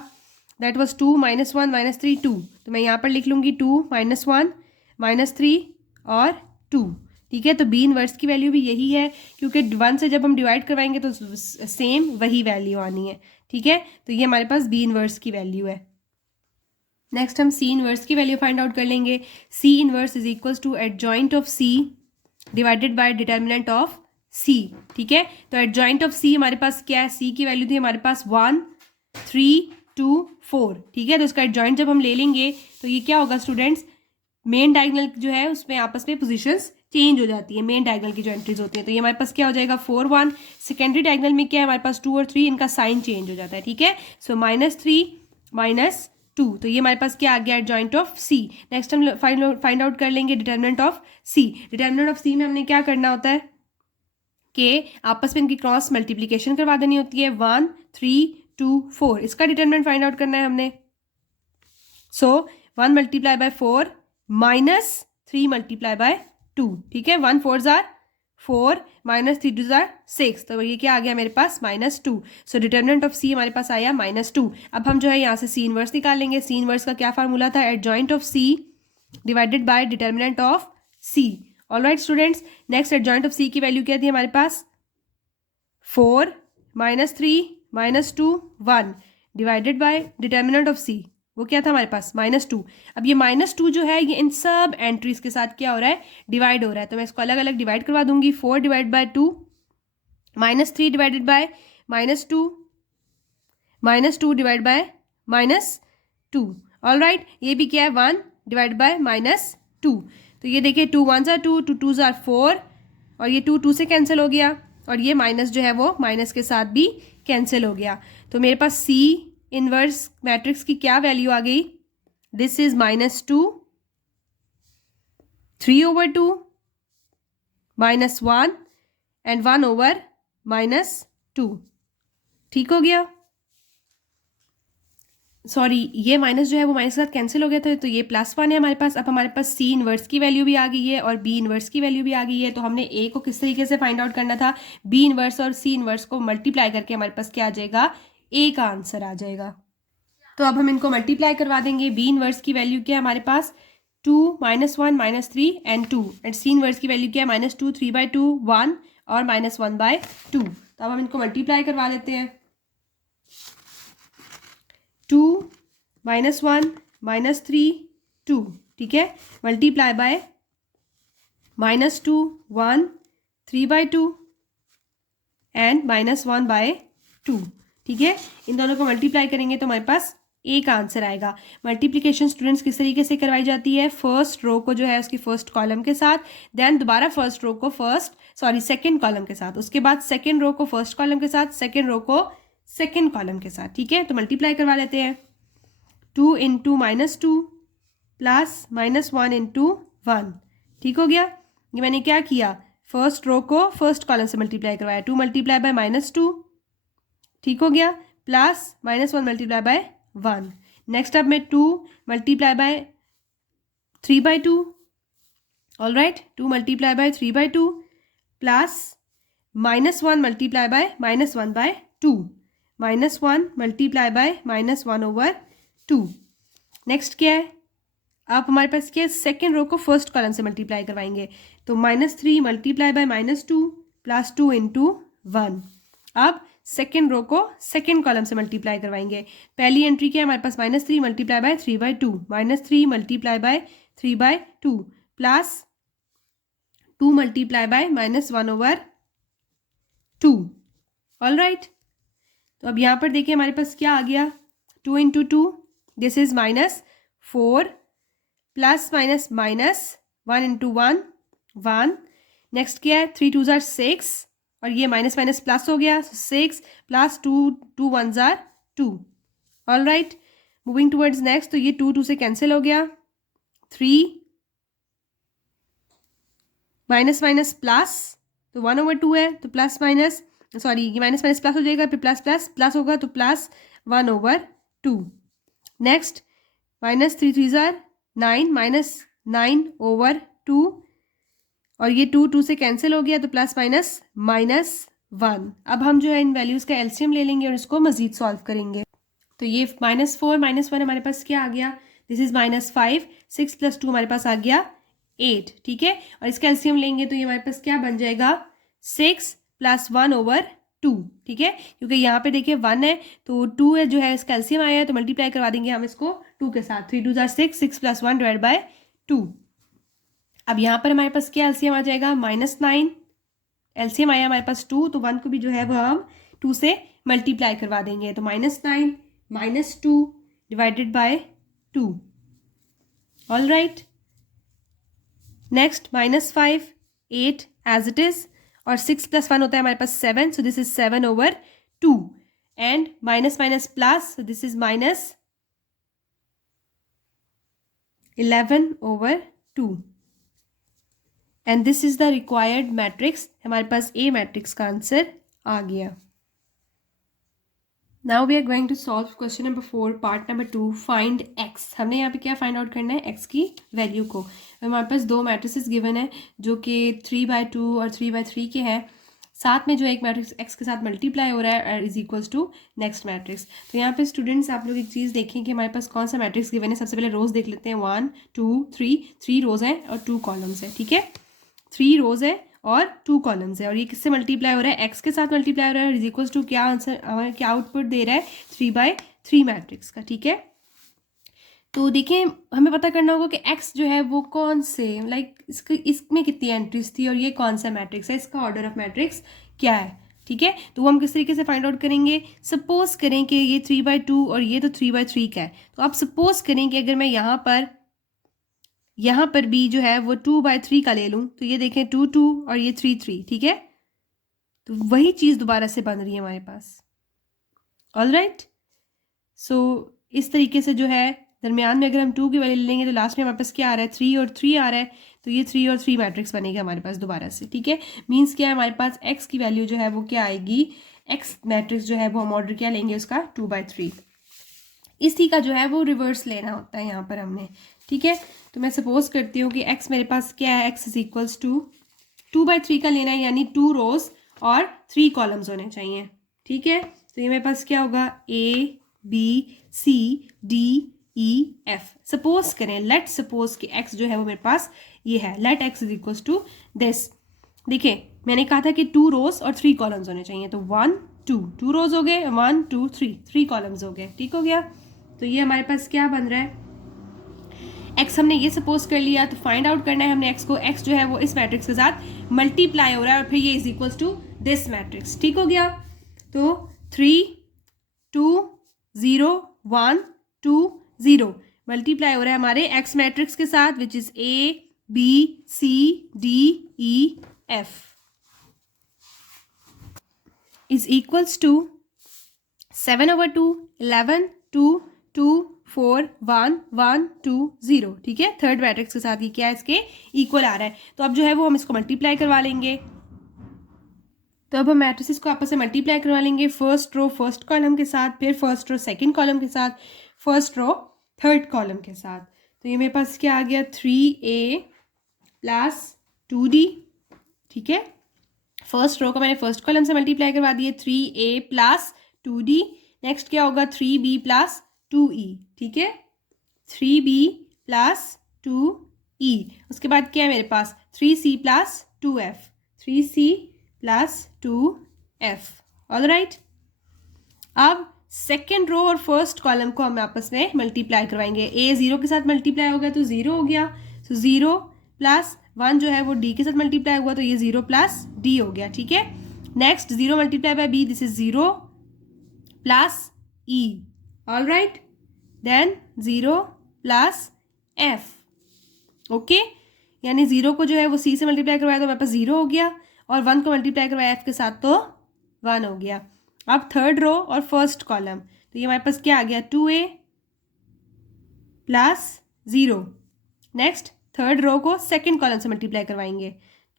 दैट वाज 2 माइनस 1 माइनस 3 2। तो मैं यहाँ पर लिख लूँगी 2 माइनस 1 माइनस 3 और 2, ठीक है। तो बी इनवर्स की वैल्यू भी यही है, क्योंकि 1 से जब हम डिवाइड करवाएंगे तो सेम वही वैल्यू आनी है, ठीक है। तो ये हमारे पास बी इनवर्स की वैल्यू है। नेक्स्ट हम सी इनवर्स की वैल्यू फाइंड आउट कर लेंगे। C inverse is equals to adjoint of C divided by determinant of C, ठीक है। तो एडजॉइंट ऑफ सी हमारे पास क्या है, सी की वैल्यू थी हमारे पास 1 3 2 4, ठीक है। तो इसका एडजॉइंट जब हम ले लेंगे तो ये क्या होगा स्टूडेंट्स, मेन डायगोनल जो है उसमें आपस में पोजीशंस चेंज हो जाती है, मेन डायगोनल की जो एंट्रीज होती हैं। तो ये हमारे पास क्या हो जाएगा 4 1, सेकेंडरी डायगोनल में क्या है हमारे पास 2 और 3, इनका साइन चेंज हो जाता है, ठीक है। सो -3 -2, तो ये हमारे पास क्या आ गया एडजॉइंट ऑफ सी। नेक्स्ट हम फाइंड आउट कर लेंगे determinant of C. Determinant of C में हमने क्या करना होता है कि आपस में इनकी क्रॉस मल्टीप्लीकेशन करवा देनी होती है, 1 3 2 4, इसका डिटर्मिनेंट फाइंड आउट करना है हमने। सो 1 multiply by 4 minus 3 multiply bye 2, ठीक है। 1 4 ज़ार 4 माइनस 3 2 ज़ार 6, तो ये क्या आ गया मेरे पास -2। सो डिटर्मिनेंट ऑफ सी हमारे पास आया -2। अब हम जो है यहाँ से सी इनवर्स निकालेंगे। सी इनवर्स का क्या फार्मूला था, adjoint of C divided by determinant of C. Alright students, next adjoint of C की वैल्यू क्या थी हमारे पास, 4 -3 -2 1 divided by determinant of C, वो क्या था हमारे पास -2। अब ये -2 जो है ये इन सब एंट्रीज के साथ क्या हो रहा है, डिवाइड हो रहा है। तो मैं इसको अलग अलग डिवाइड करवा दूंगी। 4 divide by 2, -3 divided by -2, -2 divide by -2। Alright, ये भी क्या है 1 डिवाइड बाय -2। तो ये देखिए 2 1 ज़ार 2, 2 2 ज़ार 4, और ये 2 2 से कैंसिल हो गया, और ये माइनस जो है वो माइनस के साथ भी कैंसिल हो गया। तो मेरे पास सी इनवर्स मैट्रिक्स की क्या वैल्यू आ गई, दिस इज -2 3/2 -1 एंड 1/-2, ठीक हो गया। सॉरी, ये माइनस जो है वो माइनस के साथ कैंसिल हो गया था, तो ये +1 है हमारे पास। अब हमारे पास सी इनवर्स की वैल्यू भी आ गई है और बी इनवर्स की वैल्यू भी आ गई है। तो हमने ए को किस तरीके से फाइंड आउट करना था, बी इनवर्स और सी इनवर्स को मल्टीप्लाई करके हमारे पास क्या आ जाएगा, ए का आंसर आ जाएगा। तो अब हम इनको मल्टीप्लाई करवा देंगे। बी इनवर्स की वैल्यू क्या है हमारे पास, 2 -1 -3 एंड 2, एंड सी इनवर्स की वैल्यू क्या है -2 3/2 1 और -1/2। तो अब हम इनको मल्टीप्लाई करवा लेते हैं। 2 -1 -3 2, ठीक है, मल्टीप्लाई बाय -2 1 3/2 एंड -1/2, ठीक है। इन दोनों को मल्टीप्लाई करेंगे तो हमारे पास ए का आंसर आएगा। मल्टीप्लिकेशन स्टूडेंट्स किस तरीके से करवाई जाती है, फर्स्ट रो को जो है उसकी फर्स्ट कॉलम के साथ, देन दोबारा फर्स्ट रो को सेकंड कॉलम के साथ, उसके बाद सेकंड रो को फर्स्ट कॉलम के साथ, सेकंड रो को सेकंड कॉलम के साथ, ठीक है। तो मल्टीप्लाई करवा लेते हैं। 2 इंटू -2 प्लस -1 इंटू 1, ठीक हो गया। ये मैंने क्या किया, फर्स्ट रो को फर्स्ट कॉलम से मल्टीप्लाई करवाया, 2 मल्टीप्लाई बाय -2, ठीक हो गया, प्लस -1 मल्टीप्लाई बाय 1। नेक्स्ट अब मैं 2 multiply bye 3/2, all right, 2 multiply bye 3/2 plus -1 multiply by -1/2, -1 multiply by -1/2। Next क्या है, आप हमारे पास क्या है, सेकेंड रो को फर्स्ट कॉलम से मल्टीप्लाई करवाएंगे। तो -3 मल्टीप्लाई बाय -2 प्लस 2 इंटू 1। अब सेकेंड रो को सेकेंड कॉलम से मल्टीप्लाई करवाएंगे। पहली एंट्री क्या है हमारे पास, -3 multiply bye 3/2, -3 multiply bye 3/2 plus 2 multiply bye -1/2, all right. तो अब यहाँ पर देखिए हमारे पास क्या आ गया, 2 into 2, this is -4 plus -1 into 1 1। Next क्या है, 3 2 ज़ार 6, और ये माइनस प्लस हो गया, 6 प्लस 2 2 1 ज़ार 2, all right. Moving towards next, तो ये 2 से कैंसिल हो गया, 3 माइनस माइनस प्लस, तो 1/2 है, तो प्लस माइनस, सॉरी ये माइनस माइनस प्लस हो जाएगा, फिर प्लस प्लस प्लस होगा तो प्लस 1/2। नेक्स्ट -3 3 9 माइनस 9/2, और ये 2 से कैंसिल हो गया तो प्लस माइनस -1। अब हम जो है इन वैल्यूज़ का एलसीएम ले लेंगे और इसको मजीद सॉल्व करेंगे। तो ये -4 -1 हमारे पास क्या आ गया, दिस इज -5, 6 + 2 हमारे पास आ गया 8, ठीक है। और इसका एलसीएम लेंगे तो ये हमारे पास क्या बन जाएगा, 6 + 1/2, ठीक है। क्योंकि यहाँ पे देखिए 1 है तो 2 है जो है इसका एलसीएम आया है, तो मल्टीप्लाई करवा देंगे हम इसको 2 के साथ, 3 2 6, 6 + 1 / 2। अब यहाँ पर हमारे पास क्या एलसीएम आ जाएगा, -9, एलसीएम आया हमारे पास 2, तो 1 को भी जो है वो हम 2 से मल्टीप्लाई करवा देंगे, तो -9 -2 / 2। All right, next -5 8 as it is, और 6 + 1 होता है हमारे पास 7, so this is 7/2, and minus minus plus, so this is -11/2, and this is the required matrix. हमारे पास ए मैट्रिक्स का आंसर आ गया। Now we are going to solve question number 4 part number 2, find X. हमने यहाँ पे क्या find out करना है, एक्स की वैल्यू को। हमारे पास 2 मैट्रिसेस गिवन है जो कि 3/2 और 3/3 के हैं, साथ में जो एक मैट्रिक्स एक्स के साथ मल्टीप्लाई हो रहा है is equals to next matrix. तो यहाँ पे स्टूडेंट्स आप लोग एक चीज़ देखें कि हमारे पास कौन सा मैट्रिक्स गिवन है। सबसे पहले रोज देख लेते हैं, 1 2 3 रोज हैं और 2 कॉलम्स है, ठीक है। 3 रोज है और 2 कॉलम्स है, और ये किससे मल्टीप्लाई हो रहा है, एक्स के साथ मल्टीप्लाई हो रहा है, इज इक्वल्स टू क्या आंसर हमें क्या आउटपुट दे रहा है, 3/3 मैट्रिक्स का, ठीक है। तो देखिए हमें पता करना होगा कि एक्स जो है वो कौन से इसमें कितनी एंट्रीज थी और ये कौन सा मैट्रिक्स है, इसका ऑर्डर ऑफ मैट्रिक्स क्या है, ठीक है। तो वो हम किस तरीके से फाइंड आउट करेंगे, सपोज करें कि ये 3/2 और ये तो 3/3 का है, तो आप सपोज करें कि अगर मैं यहाँ पर भी जो है वो 2/3 का ले लूँ, तो ये देखें 2 2 और ये 3 3, ठीक है। तो वही चीज़ दोबारा से बन रही है हमारे पास। ऑल राइट, सो इस तरीके से जो है दरमियान में अगर हम 2 की वैल्यू लेंगे तो लास्ट में हमारे पास क्या आ रहा है, 3 और 3 आ रहा है, तो ये 3 और 3 मैट्रिक्स बनेगा हमारे पास दोबारा से, ठीक है। मीन्स क्या है, हमारे पास एक्स की वैल्यू जो है वो क्या आएगी, एक्स मैट्रिक्स जो है वो हम ऑर्डर क्या लेंगे उसका, 2/3। इसी का जो है वो रिवर्स लेना होता है यहाँ पर हमने, ठीक है। तो मैं सपोज करती हूँ कि x मेरे पास क्या है, x इज इक्वल्स टू 2/3 का लेना है, यानी 2 रोज और 3 कॉलम्स होने चाहिए, ठीक है। तो ये मेरे पास क्या होगा, A B C D E F। Suppose करें, लेट सपोज कि x जो है वो मेरे पास ये है, let x is equals to this. देखिए मैंने कहा था कि 2 रोज और 3 कॉलम्स होने चाहिए, तो 1 2 रोज हो गए, 1 2 3 कॉलम्स हो गए, ठीक हो गया। तो ये हमारे पास क्या बन रहा है, x हमने ये सपोज कर लिया, तो फाइंड आउट करना है हमने x को, x जो है वो इस मैट्रिक्स के साथ मल्टीप्लाई हो रहा है और फिर ये is equals to this matrix, ठीक हो गया। तो 3 2 0 1 2 0 मल्टीप्लाई हो रहा है हमारे x मैट्रिक्स के साथ, which is A B C D E F is equals to 7/2 11 2 2 4 1 1 2 0, ठीक है। थर्ड मैट्रिक्स के साथ ये क्या है, इसके इक्वल आ रहा है। तो अब जो है वो हम इसको मल्टीप्लाई करवा लेंगे, तो अब हम मैट्रिसेस को आपस में मल्टीप्लाई करवा लेंगे, फर्स्ट रो फर्स्ट कॉलम के साथ, फिर फर्स्ट रो सेकंड कॉलम के साथ, फर्स्ट रो थर्ड कॉलम के साथ। तो ये मेरे पास क्या आ गया, 3A + 2D, ठीक है। फर्स्ट रो को मैंने फर्स्ट कॉलम से मल्टीप्लाई करवा दिए, 3A + 2D। नेक्स्ट क्या होगा, 3B + 2E, ठीक है, 3B + 2E। उसके बाद क्या है मेरे पास, 3C + 2F, 3C + 2F। All right, अब सेकेंड रो और फर्स्ट कॉलम को हम आपस में मल्टीप्लाई करवाएंगे। A 0 के साथ मल्टीप्लाई हो गया तो 0 हो गया, तो 0 + 1 जो है वो D के साथ मल्टीप्लाई हुआ, तो ये 0 + D हो गया, ठीक है। Next 0 multiply by B, this is 0 + E। All right, then 0 + F, okay. यानी 0 को जो है वो C से मल्टीप्लाई करवाया तो मेरे पास 0 हो गया, और 1 को मल्टीप्लाई करवाया F के साथ तो 1 हो गया। अब थर्ड रो और फर्स्ट कॉलम, तो ये हमारे पास क्या आ गया, 2A plus 0। Next third row को सेकेंड कॉलम से मल्टीप्लाई करवाएंगे,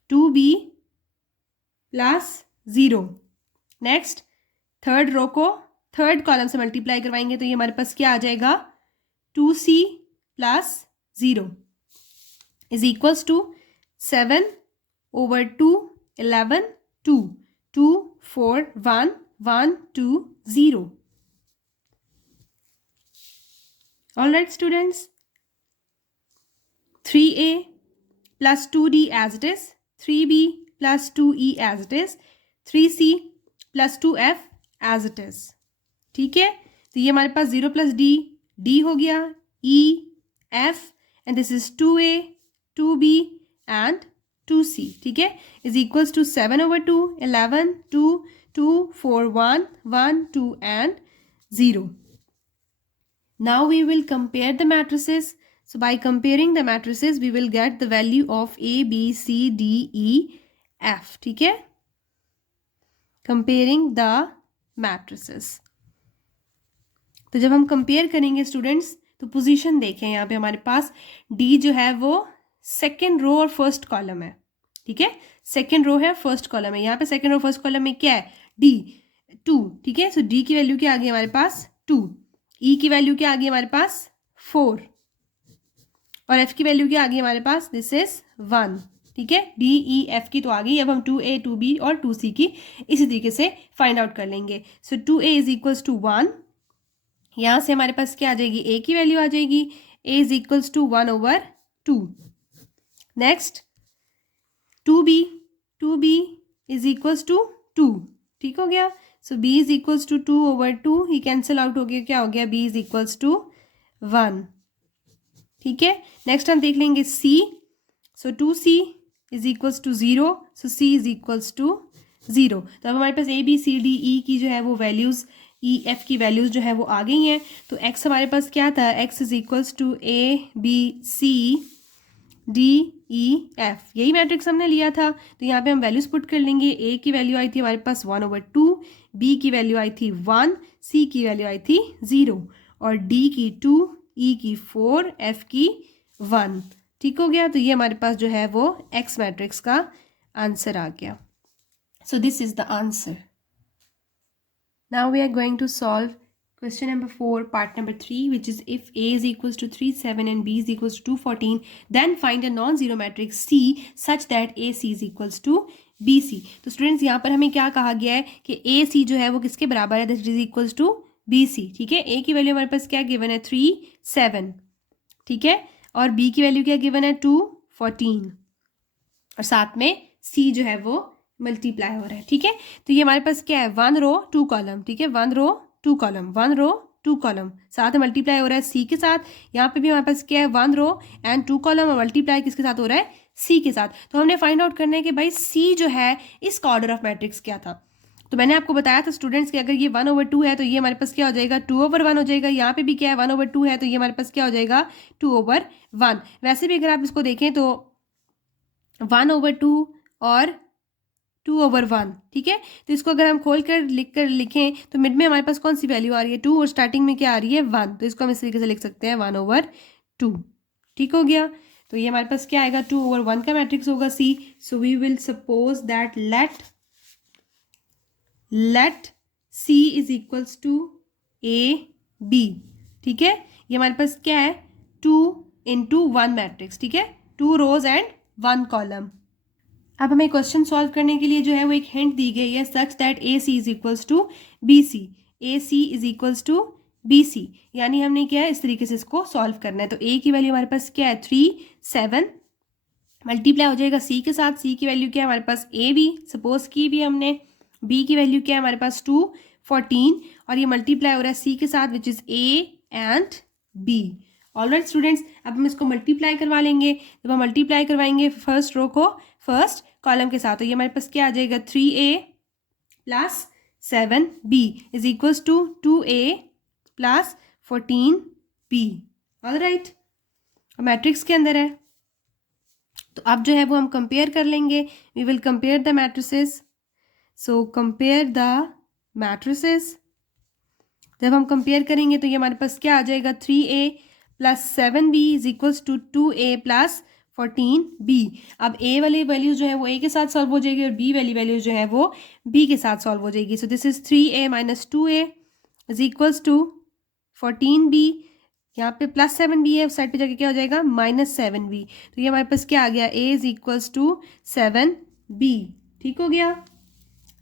2b plus 0। Next third row को थर्ड कॉलम से मल्टीप्लाई करवाएंगे तो ये हमारे पास क्या आ जाएगा, 2c plus 0 is equals to 7 over 2, 11, 2, 2, 4, 1, 1, 2, 0. All right, students. 3a plus 2d as it is, 3b plus 2e as it is, 3c plus 2f as it is. ठीक है, तो ये हमारे पास 0 plus d, d हो गया, e, f, and this is 2a, 2b and 2c. ठीक है, is equals to 7 over 2, 11, 2, 2, 4, 1, 1, 2 and 0. Now we will compare the matrices. So by comparing the matrices, we will get the value of A, B, C, D, E, F. ठीक है, comparing the matrices. तो जब हम compare करेंगे students तो position देखें, यहाँ पे हमारे पास D जो है वो सेकेंड रो और फर्स्ट कॉलम है। ठीक है, सेकेंड रो है फर्स्ट कॉलम है, यहाँ पे सेकेंड रो फर्स्ट कॉलम में क्या है, D 2। ठीक है, सो D की वैल्यू क्या आ गई हमारे पास 2, E की वैल्यू क्या आ गई हमारे पास 4 और F की वैल्यू क्या आ गई हमारे पास, दिस इज 1। ठीक है, D, E, F की तो आ गई, अब हम 2A, 2B और 2C की इसी तरीके से फाइंड आउट कर लेंगे। सो 2A इज इक्वल्स टू 1, यहाँ से हमारे पास क्या आ जाएगी, A की वैल्यू आ जाएगी, A is equals to 1 over 2। Next 2B is equals to 2। ठीक हो गया, so B is equals to 2 over 2, ही कैंसिल आउट हो गया, क्या हो गया, B इज इक्वल्स टू 1। ठीक है, नेक्स्ट हम देख लेंगे C। So 2C is equals to 0, so C is equals to 0। तो अब हमारे पास A, B, C, D, E की जो है वो वैल्यूज़, E, F की वैल्यूज़ जो है वो आ गई हैं। तो X हमारे पास क्या था, X is equals to A, B, C, D, E, F, यही मैट्रिक्स हमने लिया था। तो यहाँ पे हम वैल्यूज़ पुट कर लेंगे। A की वैल्यू आई थी हमारे पास 1 over 2, B की वैल्यू आई थी 1, C की वैल्यू आई थी 0 और D की 2, E की 4, F की 1। ठीक हो गया, तो ये हमारे पास जो है वो X मैट्रिक्स का आंसर आ गया। So this is the answer. Now we are going to solve question number 4 part number 3, which is if A is equals to 3, 7 and B is equals to 214, then find a non-zero matrix C such that AC is equals to BC। तो students यहाँ पर हमें क्या कहा गया है कि AC जो है वो किसके बराबर है, that is equals to BC। ठीक है, A की वैल्यू हमारे पास क्या गिवन है 3, 7। ठीक है, और B की वैल्यू क्या गिवन है 2, 14 और साथ में C जो है वो मल्टीप्लाई हो रहा है। ठीक है, तो ये हमारे पास क्या है 1 रो 2 कॉलम। ठीक है, 1 रो 2 कॉलम, 1 रो 2 कॉलम, साथ में मल्टीप्लाई हो रहा है C के साथ। यहाँ पे भी हमारे पास क्या है 1 रो एंड 2 कॉलम और मल्टीप्लाई किसके साथ हो रहा है, C के साथ। तो हमने फाइंड आउट करना है कि भाई C जो है इसका ऑर्डर ऑफ मैट्रिक्स क्या था। तो मैंने आपको बताया था स्टूडेंट्स कि अगर ये 1 over 2 है तो ये हमारे पास क्या हो जाएगा 2 over 1 हो जाएगा। यहाँ पे भी क्या है 1 over 2 है तो ये हमारे पास क्या हो जाएगा 2 over 1। वैसे भी अगर आप इसको देखें तो 1 over 2 और 2 over 1। ठीक है, तो इसको अगर हम खोल कर लिखें तो मिड में हमारे पास कौन सी वैल्यू आ रही है 2 और स्टार्टिंग में क्या आ रही है 1, तो इसको हम इस तरीके से लिख सकते हैं 1 over 2। ठीक हो गया, तो ये हमारे पास क्या आएगा 2 over 1 का मैट्रिक्स होगा C। So we will suppose that let C is equals to AB। ठीक है, ये हमारे पास क्या है 2 into 1 मैट्रिक्स। ठीक है, 2 रोज एंड 1 कॉलम। अब हमें क्वेश्चन सॉल्व करने के लिए जो है वो एक हिंट दी गई है such that AC is equals to BC। AC is equals to BC, यानी हमने क्या है इस तरीके से इसको सॉल्व करना है। तो A की वैल्यू हमारे पास क्या है 3, 7 मल्टीप्लाई हो जाएगा C के साथ। C की वैल्यू क्या है हमारे पास AB सपोज की भी हमने। B की वैल्यू क्या है हमारे पास 2, 14 और ये मल्टीप्लाई हो रहा है C के साथ which is A and B। Alright students, अब हम इसको मल्टीप्लाई करवा लेंगे। जब हम मल्टीप्लाई करवाएंगे फर्स्ट रो को फर्स्ट कॉलम के साथ तो ये हमारे पास क्या आ जाएगा 3A plus 7B is equals to 2A plus 14B। All right, matrix के अंदर है तो अब जो है वो हम कंपेयर कर लेंगे। We will compare the matrices. So compare the matrices. जब हम कंपेयर करेंगे तो ये हमारे पास क्या आ जाएगा 3A plus 7b is equals to 2a plus 14b। अब a वाली वैल्यू जो है वो a के साथ सॉल्व हो जाएगी और b वाली वैल्यू जो है वो b के साथ सॉल्व हो जाएगी। So this is 3a minus 2a is equals to 14b। यहाँ पे प्लस 7b है, उस साइड पे जाके क्या हो जाएगा माइनस 7b। तो ये हमारे पास क्या आ गया, a is equals to 7b। ठीक हो गया।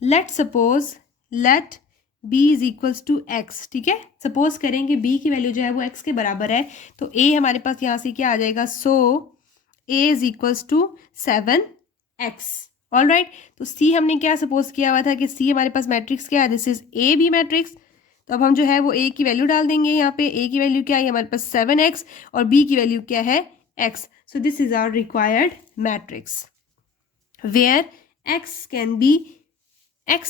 Let suppose let b is equals to x। ठीक है, सपोज करेंगे b की वैल्यू जो है वो x के बराबर है, तो a हमारे पास यहाँ से क्या आ जाएगा, so a is equals to 7x। All right, तो c हमने क्या सपोज किया हुआ था कि c हमारे पास मैट्रिक्स क्या है, this is a b matrix. तो अब हम जो है वो a की वैल्यू डाल देंगे। यहाँ पे a की वैल्यू क्या है हमारे पास 7x और b की वैल्यू क्या है x। So this is our required matrix where x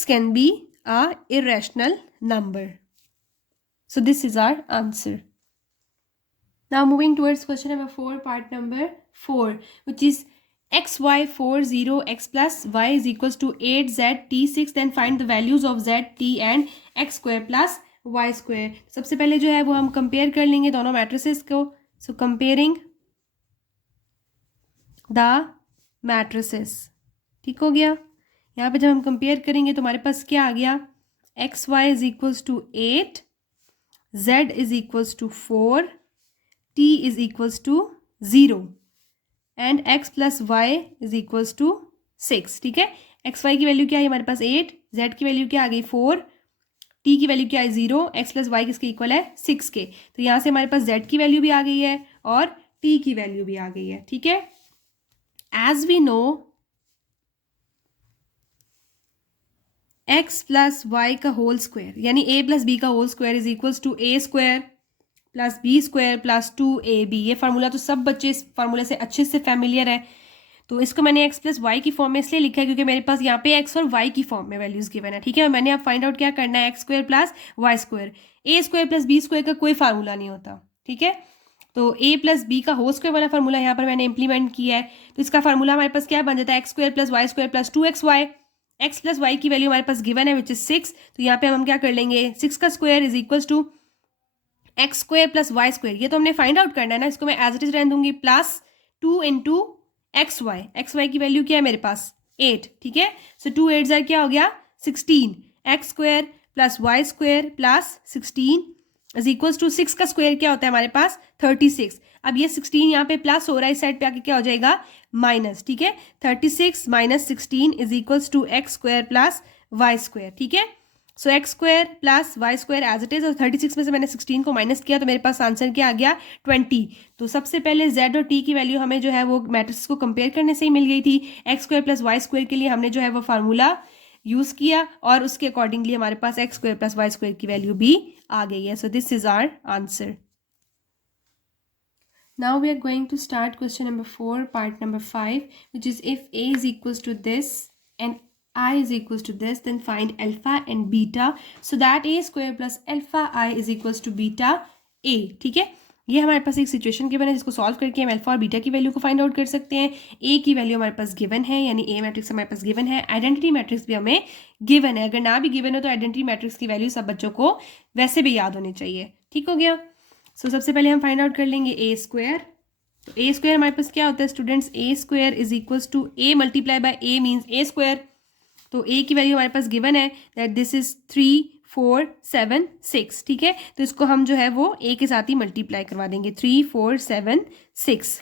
can be a irrational number. So this is our answer. Now moving towards question number 4, part number 4, which is x, y, 4, 0, x plus y is equals to 8, z, t, 6. Then find the values of z, t and x square plus y square. सबसे पहले जो है वो हम compare कर लेंगे दोनों matrices को। So comparing the matrices, ठीक हो गया। यहाँ पे जब हम कंपेयर करेंगे तो हमारे पास क्या आ गया, X Y is equals to 8, Z is equals to 4, T is equals to 0 and X plus Y is equals to 6। ठीक है, एक्स वाई की वैल्यू क्या है हमारे पास 8, जेड की वैल्यू क्या आ गई 4, टी की वैल्यू क्या है 0, एक्स प्लस वाई किसके इक्वल है 6 के। तो यहाँ से हमारे पास जेड की वैल्यू भी आ गई है और टी की वैल्यू भी आ गई है। ठीक है, as we know X plus Y का होल स्क्वायर यानी a प्लस बी का whole square is equals to a square plus B square plus 2ab। ये फार्मूला तो सब बच्चे इस फार्मूला से अच्छे से फैमिलियर है। तो इसको मैंने x प्लस वाई की फॉर्म में इसलिए लिखा है क्योंकि मेरे पास यहाँ पे x और y की फॉर्म में वैल्यूज गिवन है। ठीक है, और मैंने अब फाइंड आउट क्या करना है, x square plus y square. a square plus B square का कोई फार्मूला नहीं होता। ठीक है, तो a प्लस बी का होल स्क्वायर वाला फार्मूला यहाँ पर मैंने इंप्लीमेंट किया है। तो इसका फार्मूला हमारे पास क्या बन जाता है, x square plus y square plus 2xy। X plus y की वैल्यू हमारे पास गिवन है विच इज 6। तो यहाँ पे हम क्या कर लेंगे, 6 का square is equals to x square plus y square. ये तो हमने फाइंड आउट करना है ना, इसको मैं एज इट इज रहने दूंगी plus 2 into x y. X y की वैल्यू क्या है मेरे पास 8। ठीक है, सो 2 8 ज़ा क्या हो गया 16, x square plus y square plus 16 is equals to 6 का स्क्वायर क्या होता है हमारे पास 36। अब ये 16 यहाँ पे प्लस हो रहा है, इस साइड पे आके क्या हो जाएगा माइनस। ठीक है, 36 minus 16 is equals to x square plus y square. ठीक है, so x square plus y square as it is, और 36 में से मैंने 16 को माइनस किया तो मेरे पास आंसर क्या आ गया 20। तो सबसे पहले z और t की वैल्यू हमें जो है वो मैट्रिक्स को कंपेयर करने से ही मिल गई थी। X square plus y square के लिए हमने जो है वो फार्मूला यूज किया और उसके अकॉर्डिंगली हमारे पास x square plus y square की वैल्यू भी आ गई है। So this is our answer. Now we are going to start question number 4, part number 5, which is if a is equals to this and I is equals to this, then find alpha and beta so that a square plus alpha I is equals to beta a। ठीक है, ये हमारे पास एक situation given है जिसको solve करके हम alpha और बीटा की वैल्यू को फाइंड आउट कर सकते हैं। ए की वैल्यू हमारे पास गिवन है यानी ए मैट्रिक्स हमारे पास गिवन है, आइडेंटिटी मैट्रिक्स भी हमें गिवन है। अगर ना भी गिवन हो तो आइडेंटिटी मैट्रिक्स की वैल्यू सब बच्चों को वैसे भी याद होनी चाहिए। ठीक हो गया, सो सबसे पहले हम फाइंड आउट कर लेंगे ए स्क्वायर। तो ए स्क्वायर हमारे पास क्या होता है students, a square is equals to a multiply by a means a square. तो ए की वैल्यू हमारे पास गिवन है दैट दिस इज 3 4 7 6। ठीक है, तो इसको हम जो है वो ए के साथ ही मल्टीप्लाई करवा देंगे 3 4 7 6।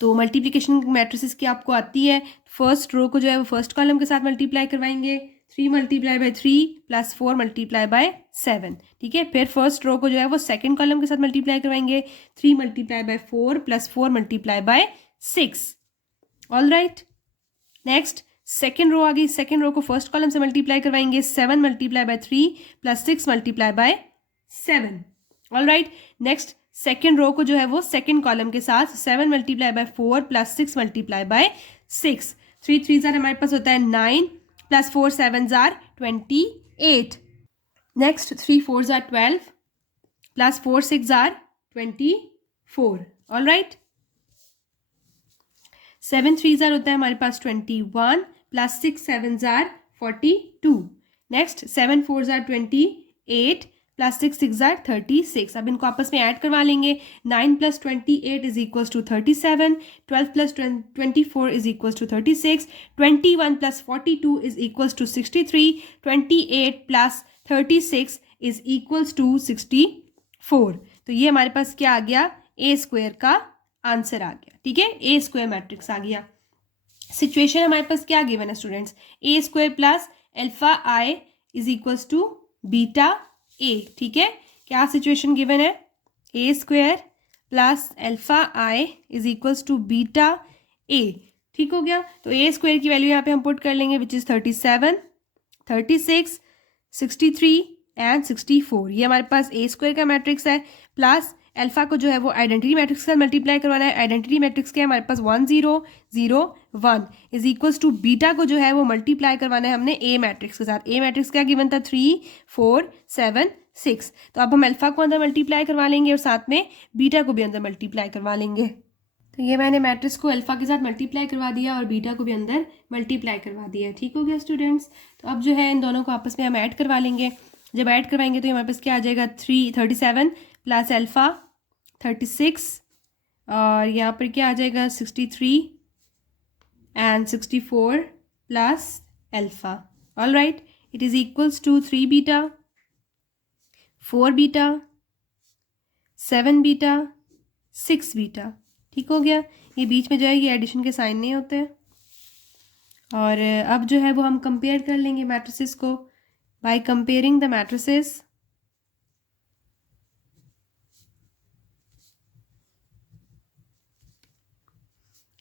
तो मल्टीप्लिकेशन मैट्रिसेस की आपको आती है, फर्स्ट रो को जो है वो फर्स्ट कॉलम के साथ मल्टीप्लाई करवाएंगे, 3 multiply by 3 plus 4 multiply by 7। ठीक है, फिर फर्स्ट रो को जो है वो सेकंड कॉलम के साथ मल्टीप्लाई करवाएंगे, 3 multiply by 4 plus 4 multiply by 6। All right, next second row आ गई, सेकेंड रो को फर्स्ट कॉलम से मल्टीप्लाई करवाएंगे, 7 multiply by 3 plus 6 multiply by 7। All right, next second row को जो है वो सेकेंड कॉलम के साथ 7 multiply by 4 plus 6 multiply by 6। 3 3 जार हमारे पास होता है 9 प्लस 4 7 जार 28। नेक्स्ट 3 4 जार 12 प्लस 4 6 जार 24। ऑल राइट, 7 3 जार होता है हमारे पास 21 plus 6 7 jar 42। Next 7 4 jar 28 plus 6 6 jar 36। अब इनको आपस में ऐड करवा लेंगे। 9 + 28 is equals to 37, 12 + 24 is equals to 36, 21 + 42 is equals to 63, 28 + 36 is equals to 64। तो ये हमारे पास क्या आ गया, ए स्क्वायर का आंसर आ गया। ठीक है, ए स्क्वायर मैट्रिक्स आ गया। सिचुएशन हमारे पास क्या गिवन है students, a square plus alpha i is equals to beta a. ठीक है, क्या सिचुएशन गिवन है, a square plus alpha i is equals to beta a. ठीक हो गया, तो ए स्क्वायर की वैल्यू यहाँ पे हम पुट कर लेंगे विच इज 37, 36, 63 एंड 64। ये हमारे पास ए स्क्वायर का मैट्रिक्स है। प्लस अल्फा को जो है वो आइडेंटिटी मैट्रिक्स का मल्टीप्लाई करवाना है। आइडेंटिटी मैट्रिक्स के हमारे पास 1 0 0 1 इज इक्वल्स टू बीटा को जो है वो मल्टीप्लाई करवाना है हमने ए मैट्रिक्स के साथ। ए मैट्रिक्स क्या गिवन था, 3 4 7 6। तो अब हम अल्फा को अंदर मल्टीप्लाई करवा लेंगे और साथ में बीटा को भी अंदर मल्टीप्लाई करवा लेंगे। तो ये मैंने मैट्रिक्स को अल्फा के साथ मल्टीप्लाई करवा दिया और बीटा को भी अंदर मल्टीप्लाई करवा दिया। ठीक हो गया स्टूडेंट्स। तो अब जो है इन दोनों को आपस में हम ऐड करवा लेंगे। जब ऐड करवाएंगे तो हमारे पास क्या आ जाएगा, 37 प्लस अल्फा 36 और यहाँ पर क्या आ जाएगा 63 and 64 plus alpha. All right, it is equals to 3 beta 4 beta 7 beta 6 beta. ठीक हो गया, ये बीच में जो है ये एडिशन के साइन नहीं होते। और अब जो है वो हम कंपेयर कर लेंगे मैट्रिसेस को बाय कंपेयरिंग द मैट्रिसेस।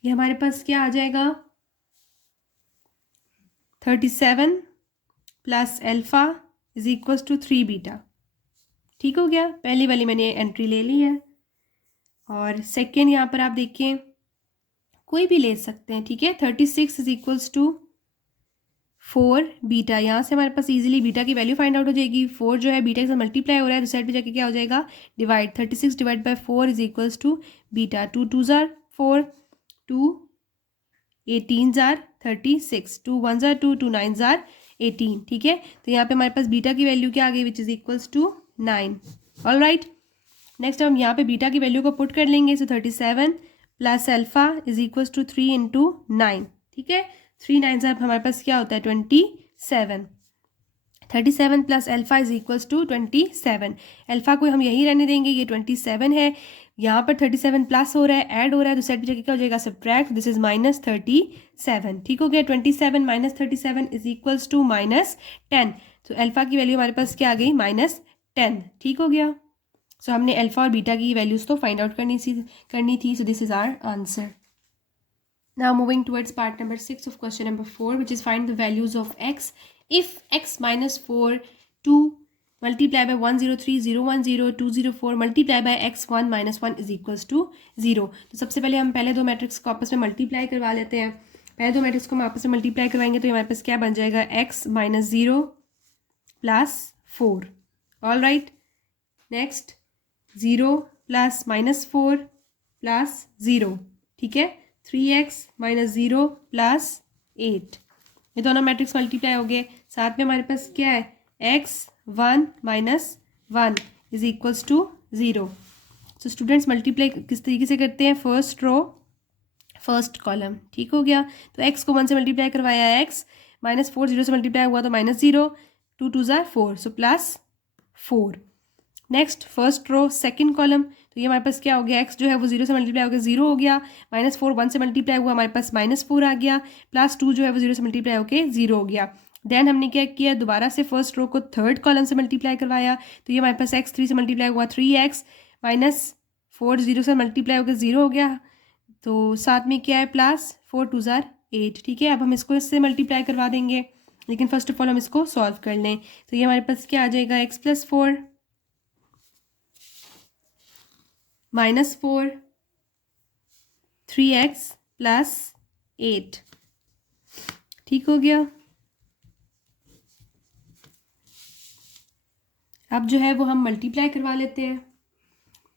ये हमारे पास क्या आ जाएगा, 37 plus alpha is equals to 3 beta. ठीक हो गया, पहली वाली मैंने एंट्री ले ली है। और सेकेंड यहाँ पर आप देखिए कोई भी ले सकते हैं। ठीक है, 36 इज इक्वल्स टू 4 बीटा। यहाँ से हमारे पास इजीली बीटा की वैल्यू फाइंड आउट हो जाएगी। 4 जो है बीटा के साथ मल्टीप्लाई हो रहा है तो साइड पे जाके क्या हो जाएगा, divide. 36 divide by 4 is equals to beta. 2 2 जार 4, 2 18 जार 36, 2 1 जार 2, 2 9 जार 18। ठीक है, तो यहाँ पे हमारे पास बीटा की वैल्यू क्या आ गई, which is equals to 9। All right, next हम यहाँ पे बीटा की वैल्यू को पुट कर लेंगे। So 37 plus alpha is equals to 3 into 9। ठीक है, 3 9 जार हमारे पास क्या होता है 27। 37 plus alpha is equals to 27। Alpha को हम यही रहने देंगे, ये 27 है। यहाँ पर 37 प्लस हो रहा है, ऐड हो रहा है तो सेट पे जाके क्या हो जाएगा, सब्ट्रैक्ट, दिस इज -37। ठीक हो गया, 27 - 37 इज इक्वल्स टू -10। तो अल्फा की वैल्यू हमारे पास क्या आ गई, -10। ठीक हो गया, सो हमने अल्फा और बीटा की वैल्यूज तो फाइंड आउट करनी थी। So this is our answer. Now moving towards part number 6 of question number 4, which is find the values of x if x minus 4 2 multiplied by 103 010 204 multiplied by x1 minus 1 is equals to 0। तो सबसे पहले हम पहले दो matrix को आपस में multiply करवा लेते हैं। पहले दो मैट्रिक्स को हम आपस में मल्टीप्लाई करवाएंगे तो हमारे पास क्या बन जाएगा, x minus 0 plus 4। All right, next 0 plus -4 plus 0। ठीक है, 3x minus 0 plus 8। ये दोनों मैट्रिक्स मल्टीप्लाई हो गए। साथ में हमारे पास क्या है, x1 minus 1 is equals to 0। So students multiply किस तरीके से करते हैं, फर्स्ट रो फर्स्ट कॉलम। ठीक हो गया, तो x को 1 से मल्टीप्लाई करवाया, x -4 0 से मल्टीप्लाई हुआ तो -0, 2 2 जार 4, so +4। Next first row second column, तो ये हमारे पास क्या हो गया, x जो है वो 0 से मल्टीप्लाई हो गया 0 हो गया, -4 1 से मल्टीप्लाई हुआ हमारे पास -4 आ गया, +2 जो है वो 0 से मल्टीप्लाई होकर 0 हो गया। देन हमने क्या किया, दोबारा से फर्स्ट रो को थर्ड कॉलम से मल्टीप्लाई करवाया, तो ये हमारे पास x 3 से मल्टीप्लाई हुआ 3x -4 0 से मल्टीप्लाई होकर 0 हो गया, तो साथ में क्या है +4 2 जार 8। ठीक है, अब हम इसको इससे मल्टीप्लाई करवा देंगे, लेकिन फर्स्ट ऑफ ऑल हम इसको सॉल्व कर लें। तो ये हमारे पास क्या आ जाएगा, x + 4 -4 3x + 8। ठीक हो गया, अब जो है वो हम मल्टीप्लाई करवा लेते हैं।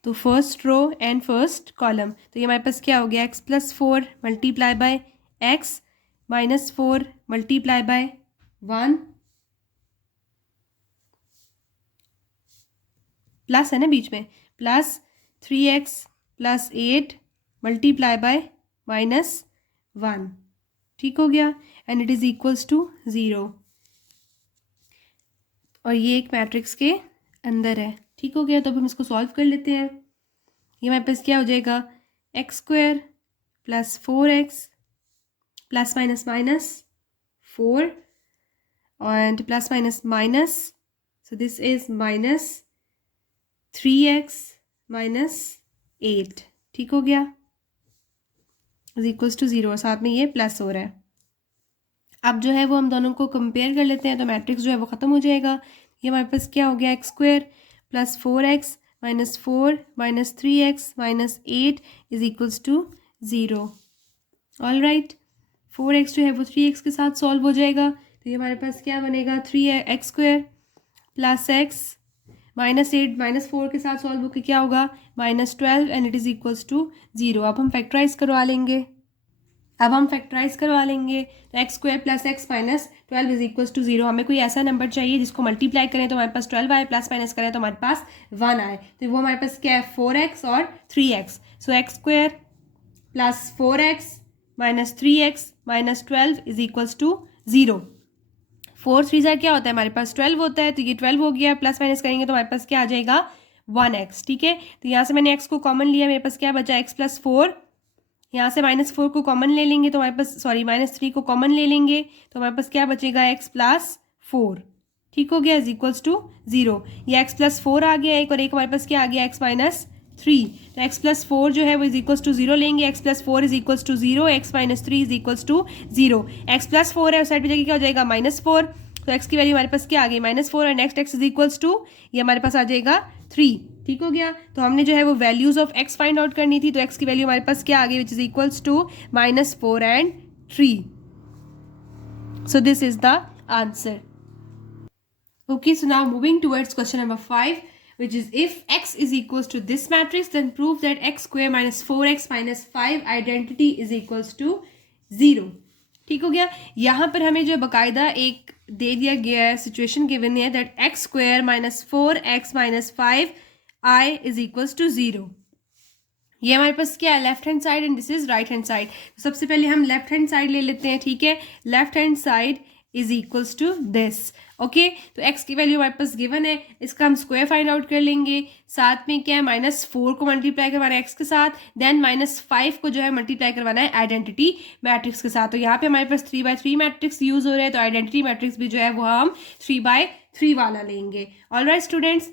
तो first row and first column, तो ये हमारे पास क्या हो गया, x + 4 multiply bye x -4 multiply by 1 plus है ना बीच में, plus 3x plus 8 multiply by -1, ठीक हो गया, and it is equals to 0। और ये एक मैट्रिक्स के अंदर है, ठीक हो गया। तो अब हम इसको सॉल्व कर लेते हैं। ये हमारे पास क्या हो जाएगा, x² plus 4x plus minus minus 4 and plus minus minus, so this is minus 3x minus 8, ठीक हो गया, इज इक्वल्स टू 0, और साथ में ये प्लस हो रहा है। अब जो है वो हम दोनों को कंपेयर कर लेते हैं, तो मैट्रिक्स जो है वो ख़त्म हो जाएगा। ये हमारे पास क्या हो गया, x² plus 4x minus 4 minus 3x minus 8 is equals to 0। All right, 4x जो है वो 3x के साथ सॉल्व हो जाएगा, तो ये हमारे पास क्या बनेगा, 3x² plus x minus 8 minus 4 के साथ सॉल्व होकर क्या होगा, -12 and it is equals to 0। अब हम फैक्टराइज करवा लेंगे, तो x² plus x minus 12 is equals to 0। हमें कोई ऐसा नंबर चाहिए जिसको मल्टीप्लाई करें तो हमारे पास 12 आए, प्लस माइनस करें तो हमारे पास 1 आए, तो वो हमारे पास क्या है, 4x और 3x। So x² plus 4x minus 3x minus 12 is equals to 0। 4 3 क्या होता है, हमारे पास 12 होता है, तो ये 12 हो गया, प्लस माइनस करेंगे तो हमारे पास क्या आ जाएगा, 1x, ठीक है। तो यहाँ से मैंने x को कॉमन लिया, मेरे पास क्या बचा, x प्लस 4, यहाँ से -4 को कॉमन ले लेंगे तो हमारे पास, सॉरी -3 को कॉमन ले लेंगे तो हमारे पास क्या बचेगा, x प्लस 4, ठीक हो गया, इज इक्वल्स टू 0। ये x प्लस 4 आ गया एक, और एक हमारे पास क्या आ गया, x माइनस 3, तो x प्लस 4 जो है वो इज इक्वल्स टू 0 लेंगे, x plus 4 is equals to 0, x minus 3 is equals to 0। x plus 4 है, उस साइड पे जाके क्या हो जाएगा, -4, तो x की वैल्यू हमारे पास क्या आ गई, -4, और next x is equals to, ये हमारे पास आ जाएगा 3, ठीक हो गया। तो हमने जो है वो values of x find out करनी थी, तो x की वैल्यू हमारे पास क्या आ गई, which is equals to -4 and 3। So this is the answer. Okay, so now moving towards question number 5, which is if x is equals to this matrix, then prove that x² minus 4x minus 5 identity is equals to 0। ठीक हो गया। यहाँ पर हमें जो बकायदा एक दे दिया गया है, सिचुएशन गिवन है that x² minus 4x minus 5 I is equals to 0। ये हमारे पास क्या है, left hand side, and this is right hand side. सबसे पहले हम लेफ्ट हैंड साइड ले लेते हैं, ठीक है। Left hand side is equals to this, okay. तो x की वैल्यू हमारे पास गिवन है, इसका हम स्क्वायर फाइंड आउट कर लेंगे। साथ में क्या है, -4 को मल्टीप्लाई करवाना है x के साथ, देन -5 को जो है मल्टीप्लाई करवाना है आइडेंटिटी मैट्रिक्स के साथ। तो यहाँ पे हमारे पास 3/3 मैट्रिक्स यूज हो रहा है, तो आइडेंटिटी मैट्रिक्स भी जो है वो हम 3/3 वाला लेंगे। ऑलराइट स्टूडेंट्स,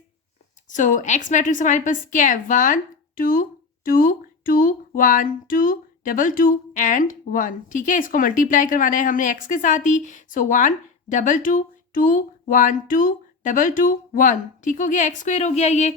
सो x मैट्रिक्स हमारे पास क्या है, 1 2 2 2 1 2 2 2 एंड 1, ठीक है। इसको मल्टीप्लाई करवाना है हमने x के साथ ही, सो 1 2 2 2 1 2 2 2 1, ठीक हो गया, x² हो गया ये,